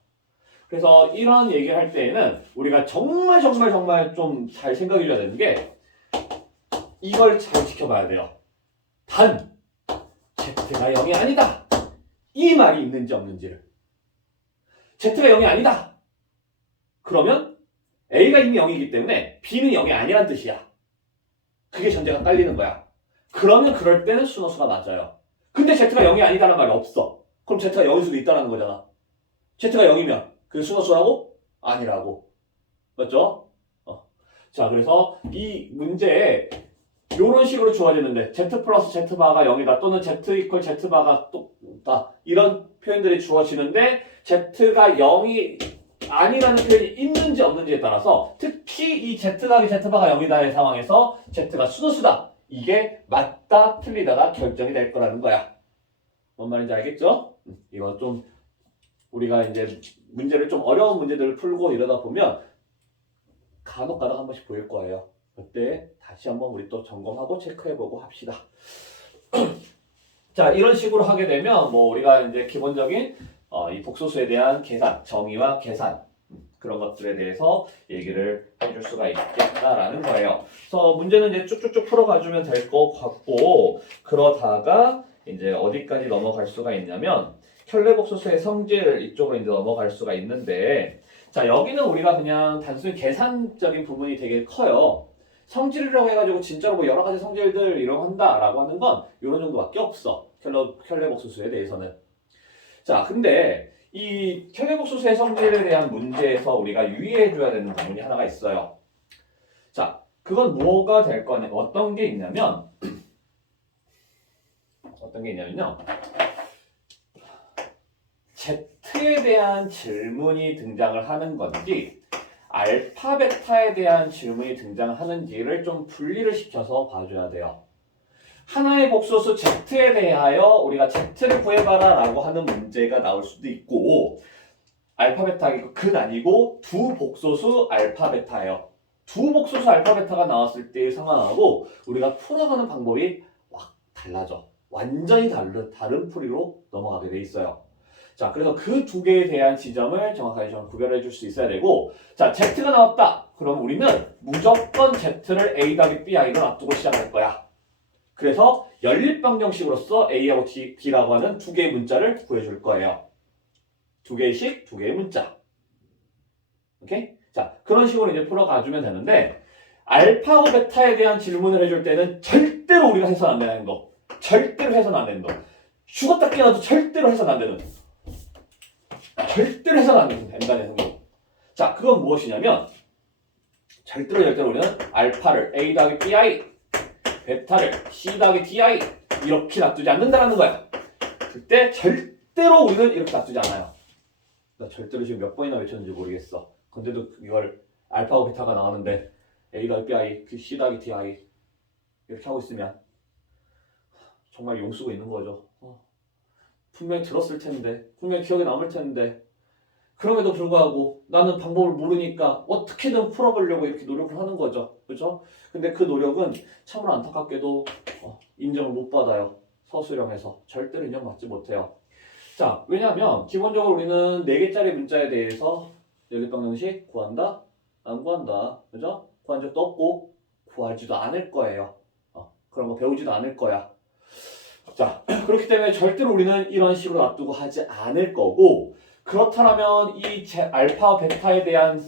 그래서 이런 얘기를 할 때에는 우리가 정말 좀 잘 생각해 줘야 되는 게 이걸 잘 지켜봐야 돼요. 단 Z가 0이 아니다. 이 말이 있는지 없는지를. Z가 0이 아니다. 그러면 A가 이미 0이기 때문에 B는 0이 아니란 뜻이야. 그게 전제가 깔리는 거야. 그러면 그럴 때는 순호수가 맞아요. 근데 Z가 0이 아니다라는 말이 없어. 그럼 Z가 0일 수도 있다는 거잖아. Z가 0이면 그게 순호수라고? 아니라고. 맞죠? 자, 그래서 이 문제에 이런 식으로 주어지는데 Z 플러스 Z바가 0이다 또는 Z 이퀄 Z바가 똑다 이런 표현들이 주어지는데 Z가 0이 아니라는 표현이 있는지 없는지에 따라서 특히 이 Z 더하기 Z바가 0이다의 상황에서 Z가 순호수다. 이게 맞다 틀리다가 결정이 될 거라는 거야. 뭔 말인지 알겠죠? 이거 좀 우리가 이제 문제를 좀 어려운 문제들을 풀고 이러다 보면 간혹 가다가 한 번씩 보일 거예요. 그때 다시 한번 우리 또 점검하고 체크해보고 합시다. 자, 이런 식으로 하게 되면 뭐 우리가 이제 기본적인 이 복소수에 대한 계산, 정의와 계산 그런 것들에 대해서 얘기를 해줄 수가 있겠다라는 거예요. 그래서 문제는 이제 쭉쭉쭉 풀어가주면 될 것 같고, 그러다가 이제 어디까지 넘어갈 수가 있냐면 켤레복소수의 성질 이쪽으로 이제 넘어갈 수가 있는데, 자 여기는 우리가 그냥 단순히 계산적인 부분이 되게 커요. 성질이라고 해가지고 진짜로 뭐 여러 가지 성질들 이런 거 한다라고 하는 건 이런 정도밖에 없어. 켤레복소수에 대해서는. 자 근데 이 켤레복소수의 성질에 대한 문제에서 우리가 유의해줘야 되는 부분이 하나가 있어요. 자 그건 뭐가 될 거냐, 어떤 게 있냐면요. Z에 대한 질문이 등장을 하는 건지 알파, 베타에 대한 질문이 등장하는지를 좀 분리를 시켜서 봐줘야 돼요. 하나의 복소수 Z에 대하여 우리가 Z를 구해봐라 라고 하는 문제가 나올 수도 있고, 알파, 베타가 근 아니고 두 복소수 알파, 베타예요. 두 복소수 알파, 베타가 나왔을 때의 상황하고 우리가 풀어가는 방법이 확 달라져. 완전히 다른 풀이로 넘어가게 돼 있어요. 자, 그래서 그 두 개에 대한 지점을 정확하게 좀 구별해 줄 수 있어야 되고, 자, Z가 나왔다. 그럼 우리는 무조건 Z를 A 더하기 BI로 놔두고 시작할 거야. 그래서 연립방정식으로서 A하고 D라고 하는 두 개의 문자를 구해줄 거예요. 두 개씩 두 개의 문자. 오케이? 자, 그런 식으로 이제 풀어가주면 되는데, 알파하고 베타에 대한 질문을 해줄 때는 절대로 우리가 해서는 안 되는 거. 절대로 해서는 안 되는 거. 죽었다 깨어나도 절대로 해서는 안 되는 거. 절대로 해서는 안 된다는 거. 자, 그건 무엇이냐면, 절대로 우리는 알파를 A 더하기 BI, 베타를 C 더하기 DI 이렇게 놔두지 않는다는 거야. 그때 절대로 우리는 이렇게 놔두지 않아요. 나 절대로 지금 몇 번이나 외쳤는지 모르겠어. 근데도 이걸 알파하고 베타가 나왔는데 A 더하기 BI, C 더하기 DI 이렇게 하고 있으면 정말 용쓰고 있는 거죠. 분명히 들었을 텐데, 분명히 기억에 남을 텐데, 그럼에도 불구하고 나는 방법을 모르니까 어떻게든 풀어보려고 이렇게 노력을 하는 거죠. 그죠? 근데 그 노력은 참으로 안타깝게도 인정을 못 받아요. 서술형에서. 절대로 인정받지 못해요. 자, 왜냐하면 기본적으로 우리는 4개짜리 문자에 대해서 연립방정식 구한다? 안 구한다. 그죠? 구한 적도 없고 구하지도 않을 거예요. 그런 거 배우지도 않을 거야. 자, 그렇기 때문에 절대로 우리는 이런 식으로 놔두고 하지 않을 거고, 그렇다면 이 알파, 베타에 대한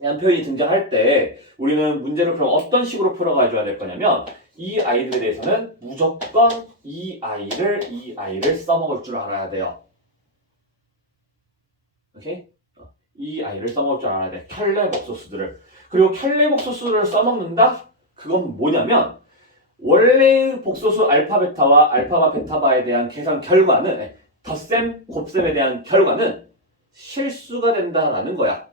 표현이 등장할 때 우리는 문제를 그럼 어떤 식으로 풀어가줘야 될 거냐면, 이 아이들에 대해서는 무조건 이 아이를 써먹을 줄 알아야 돼요. 오케이? 이 아이를 써먹을 줄 알아야 돼. 켤레복소수들을. 그리고 켤레복소수를 써먹는다? 그건 뭐냐면, 원래의 복소수 알파, 베타와 알파바, 베타바에 대한 계산 결과는, 덧셈, 곱셈에 대한 결과는 실수가 된다라는 거야.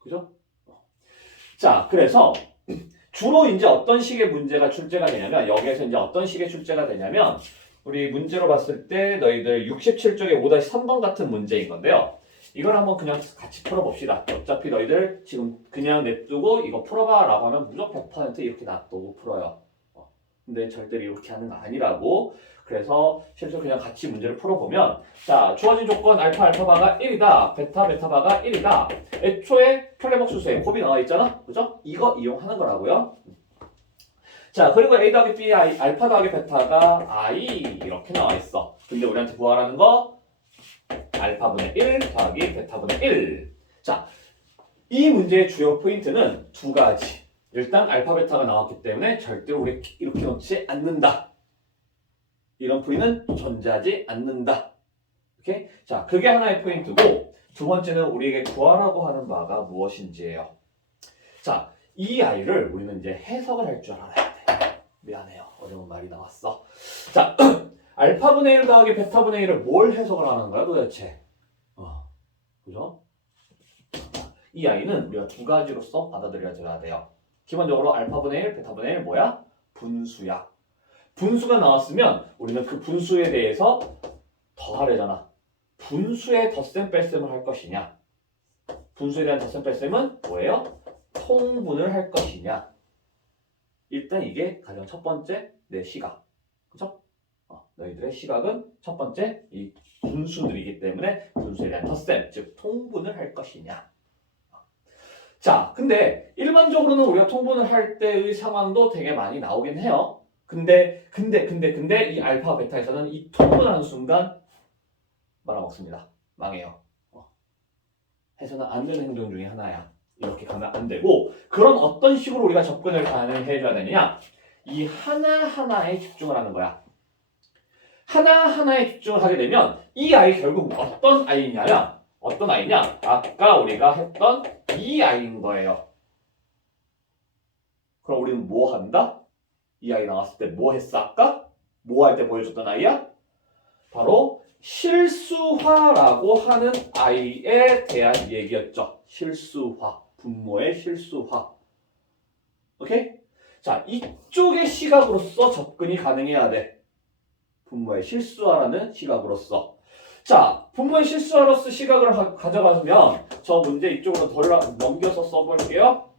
그죠? 자, 그래서 주로 이제 어떤 식의 문제가 출제가 되냐면, 여기에서 이제 어떤 식의 출제가 되냐면, 우리 문제로 봤을 때 너희들 67쪽에 5-3번 같은 문제인 건데요. 이걸 한번 그냥 같이 풀어봅시다. 어차피 너희들 지금 그냥 냅두고 이거 풀어봐 라고 하면 무조건 100% 이렇게 놔두고 풀어요. 근데 절대로 이렇게 하는 거 아니라고. 그래서 실제로 그냥 같이 문제를 풀어보면, 자, 주어진 조건 알파, 알파바가 1이다. 베타, 베타바가 1이다. 애초에 켤레복소수에 곱이 나와 있잖아. 그죠? 이거 이용하는 거라고요. 자, 그리고 A 더하기 B, 알파 더하기 베타가 I 이렇게 나와 있어. 근데 우리한테 구하라는 거 알파분의 1 더하기 베타분의 1. 자, 이 문제의 주요 포인트는 두 가지. 일단 알파, 베타가 나왔기 때문에 절대로 우리 이렇게 놓지 않는다. 이런 풀이는 존재하지 않는다. 오케이? 자, 그게 하나의 포인트고, 두 번째는 우리에게 구하라고 하는 바가 무엇인지예요. 자, 이 아이를 우리는 이제 해석을 할 줄 알아야 돼. 미안해요. 어려운 말이 나왔어. 자, 알파분의 1 더하기 베타분의 1을 뭘 해석을 하는 거야 도대체? 그죠? 이 아이는 우리가 두 가지로서 받아들여줘야 돼요. 기본적으로 알파분의 1, 베타분의 1 뭐야? 분수야. 분수가 나왔으면 우리는 그 분수에 대해서 더하려잖아. 분수의 덧셈 뺄셈을 할 것이냐? 분수에 대한 덧셈 뺄셈은 뭐예요? 통분을 할 것이냐? 일단 이게 가장 첫 번째 내 시각. 그죠? 너희들의 시각은 첫 번째 이 분수들이기 때문에 분수에 대한 덧셈, 즉 통분을 할 것이냐. 자, 근데 일반적으로는 우리가 통분을 할 때의 상황도 되게 많이 나오긴 해요. 근데 이 알파 베타에서는 이 통분하는 순간 말아먹습니다. 망해요. 해서는 안 되는 행동 중에 하나야. 이렇게 가면 안 되고, 그럼 어떤 식으로 우리가 접근을 가능해줘야 되느냐? 이 하나하나에 집중을 하는 거야. 하나하나에 집중을 하게 되면 이 아이 결국 어떤 아이냐면 어떤 아이냐? 아까 우리가 했던 이 아이인 거예요. 그럼 우리는 뭐 한다? 이 아이 나왔을 때 뭐 했어? 아까? 뭐 할 때 보여줬던 아이야? 바로 실수화라고 하는 아이에 대한 얘기였죠. 실수화. 분모의 실수화. 오케이? 자, 이쪽의 시각으로서 접근이 가능해야 돼. 분모의 실수화라는 시각으로서. 자, 분모의 실수화로서 시각을 가져가면 저 문제 이쪽으로 넘겨서 써볼게요.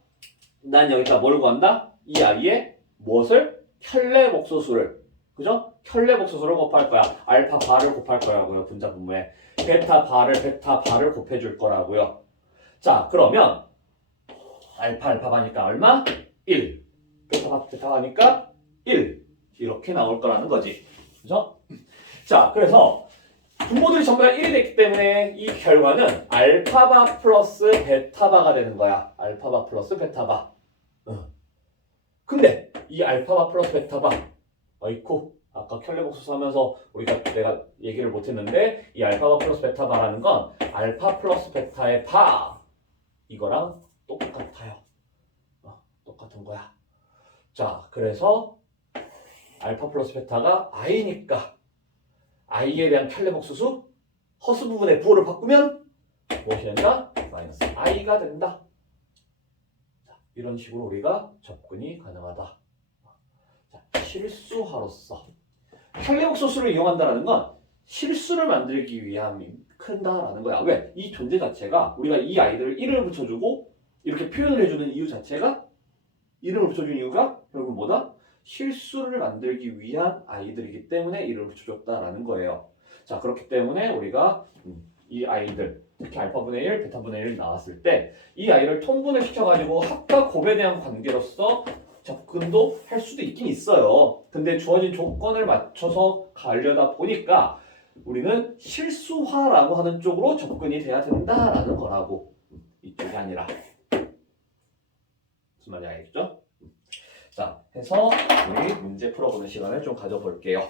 난 여기다 뭘 구한다? 이 아이의 무엇을? 혈내 복소수를. 그죠? 혈내 복소수를 곱할 거야. 알파 바를 곱할 거라고요. 분자 분모에. 베타 바를 곱해줄 거라고요. 자, 그러면 알파 바니까 얼마? 1. 베타 바니까 1. 이렇게 나올 거라는 거지. 그죠? 자, 그래서 분모들이 전부 다 1이 됐기 때문에 이 결과는 알파바 플러스 베타바가 되는 거야. 알파바 플러스 베타바. 근데 이 알파바 플러스 베타바, 어이쿠, 아까 켤레복수 하면서 내가 얘기를 못했는데 이 알파바 플러스 베타바라는 건 알파 플러스 베타의 바 이거랑 똑같아요. 똑같은 거야. 자, 그래서 알파 플러스 베타가 i니까 i에 대한 켤레복수수 허수 부분의 부호를 바꾸면 무엇이 된다? 마이너스 i가 된다. 자, 이런 식으로 우리가 접근이 가능하다. 자, 실수화로서 켤레복수수를 이용한다는 건 실수를 만들기 위함이 큰다라는 거야. 왜? 이 존재 자체가 우리가 이 아이들을 이름을 붙여주고 이렇게 표현을 해주는 이유 자체가 이름을 붙여준 이유가 결국 뭐다? 실수를 만들기 위한 아이들이기 때문에 이름을 붙여줬다라는 거예요. 자, 그렇기 때문에 우리가 이 아이들, 특히 알파분의 1, 베타분의 1 나왔을 때 이 아이를 통분을 시켜가지고 합과 곱에 대한 관계로서 접근도 할 수도 있긴 있어요. 근데 주어진 조건을 맞춰서 가려다 보니까 우리는 실수화라고 하는 쪽으로 접근이 돼야 된다라는 거라고. 이쪽이 아니라. 무슨 말인지 알겠죠? 자, 해서 우리 문제 풀어보는 시간을 좀 가져볼게요.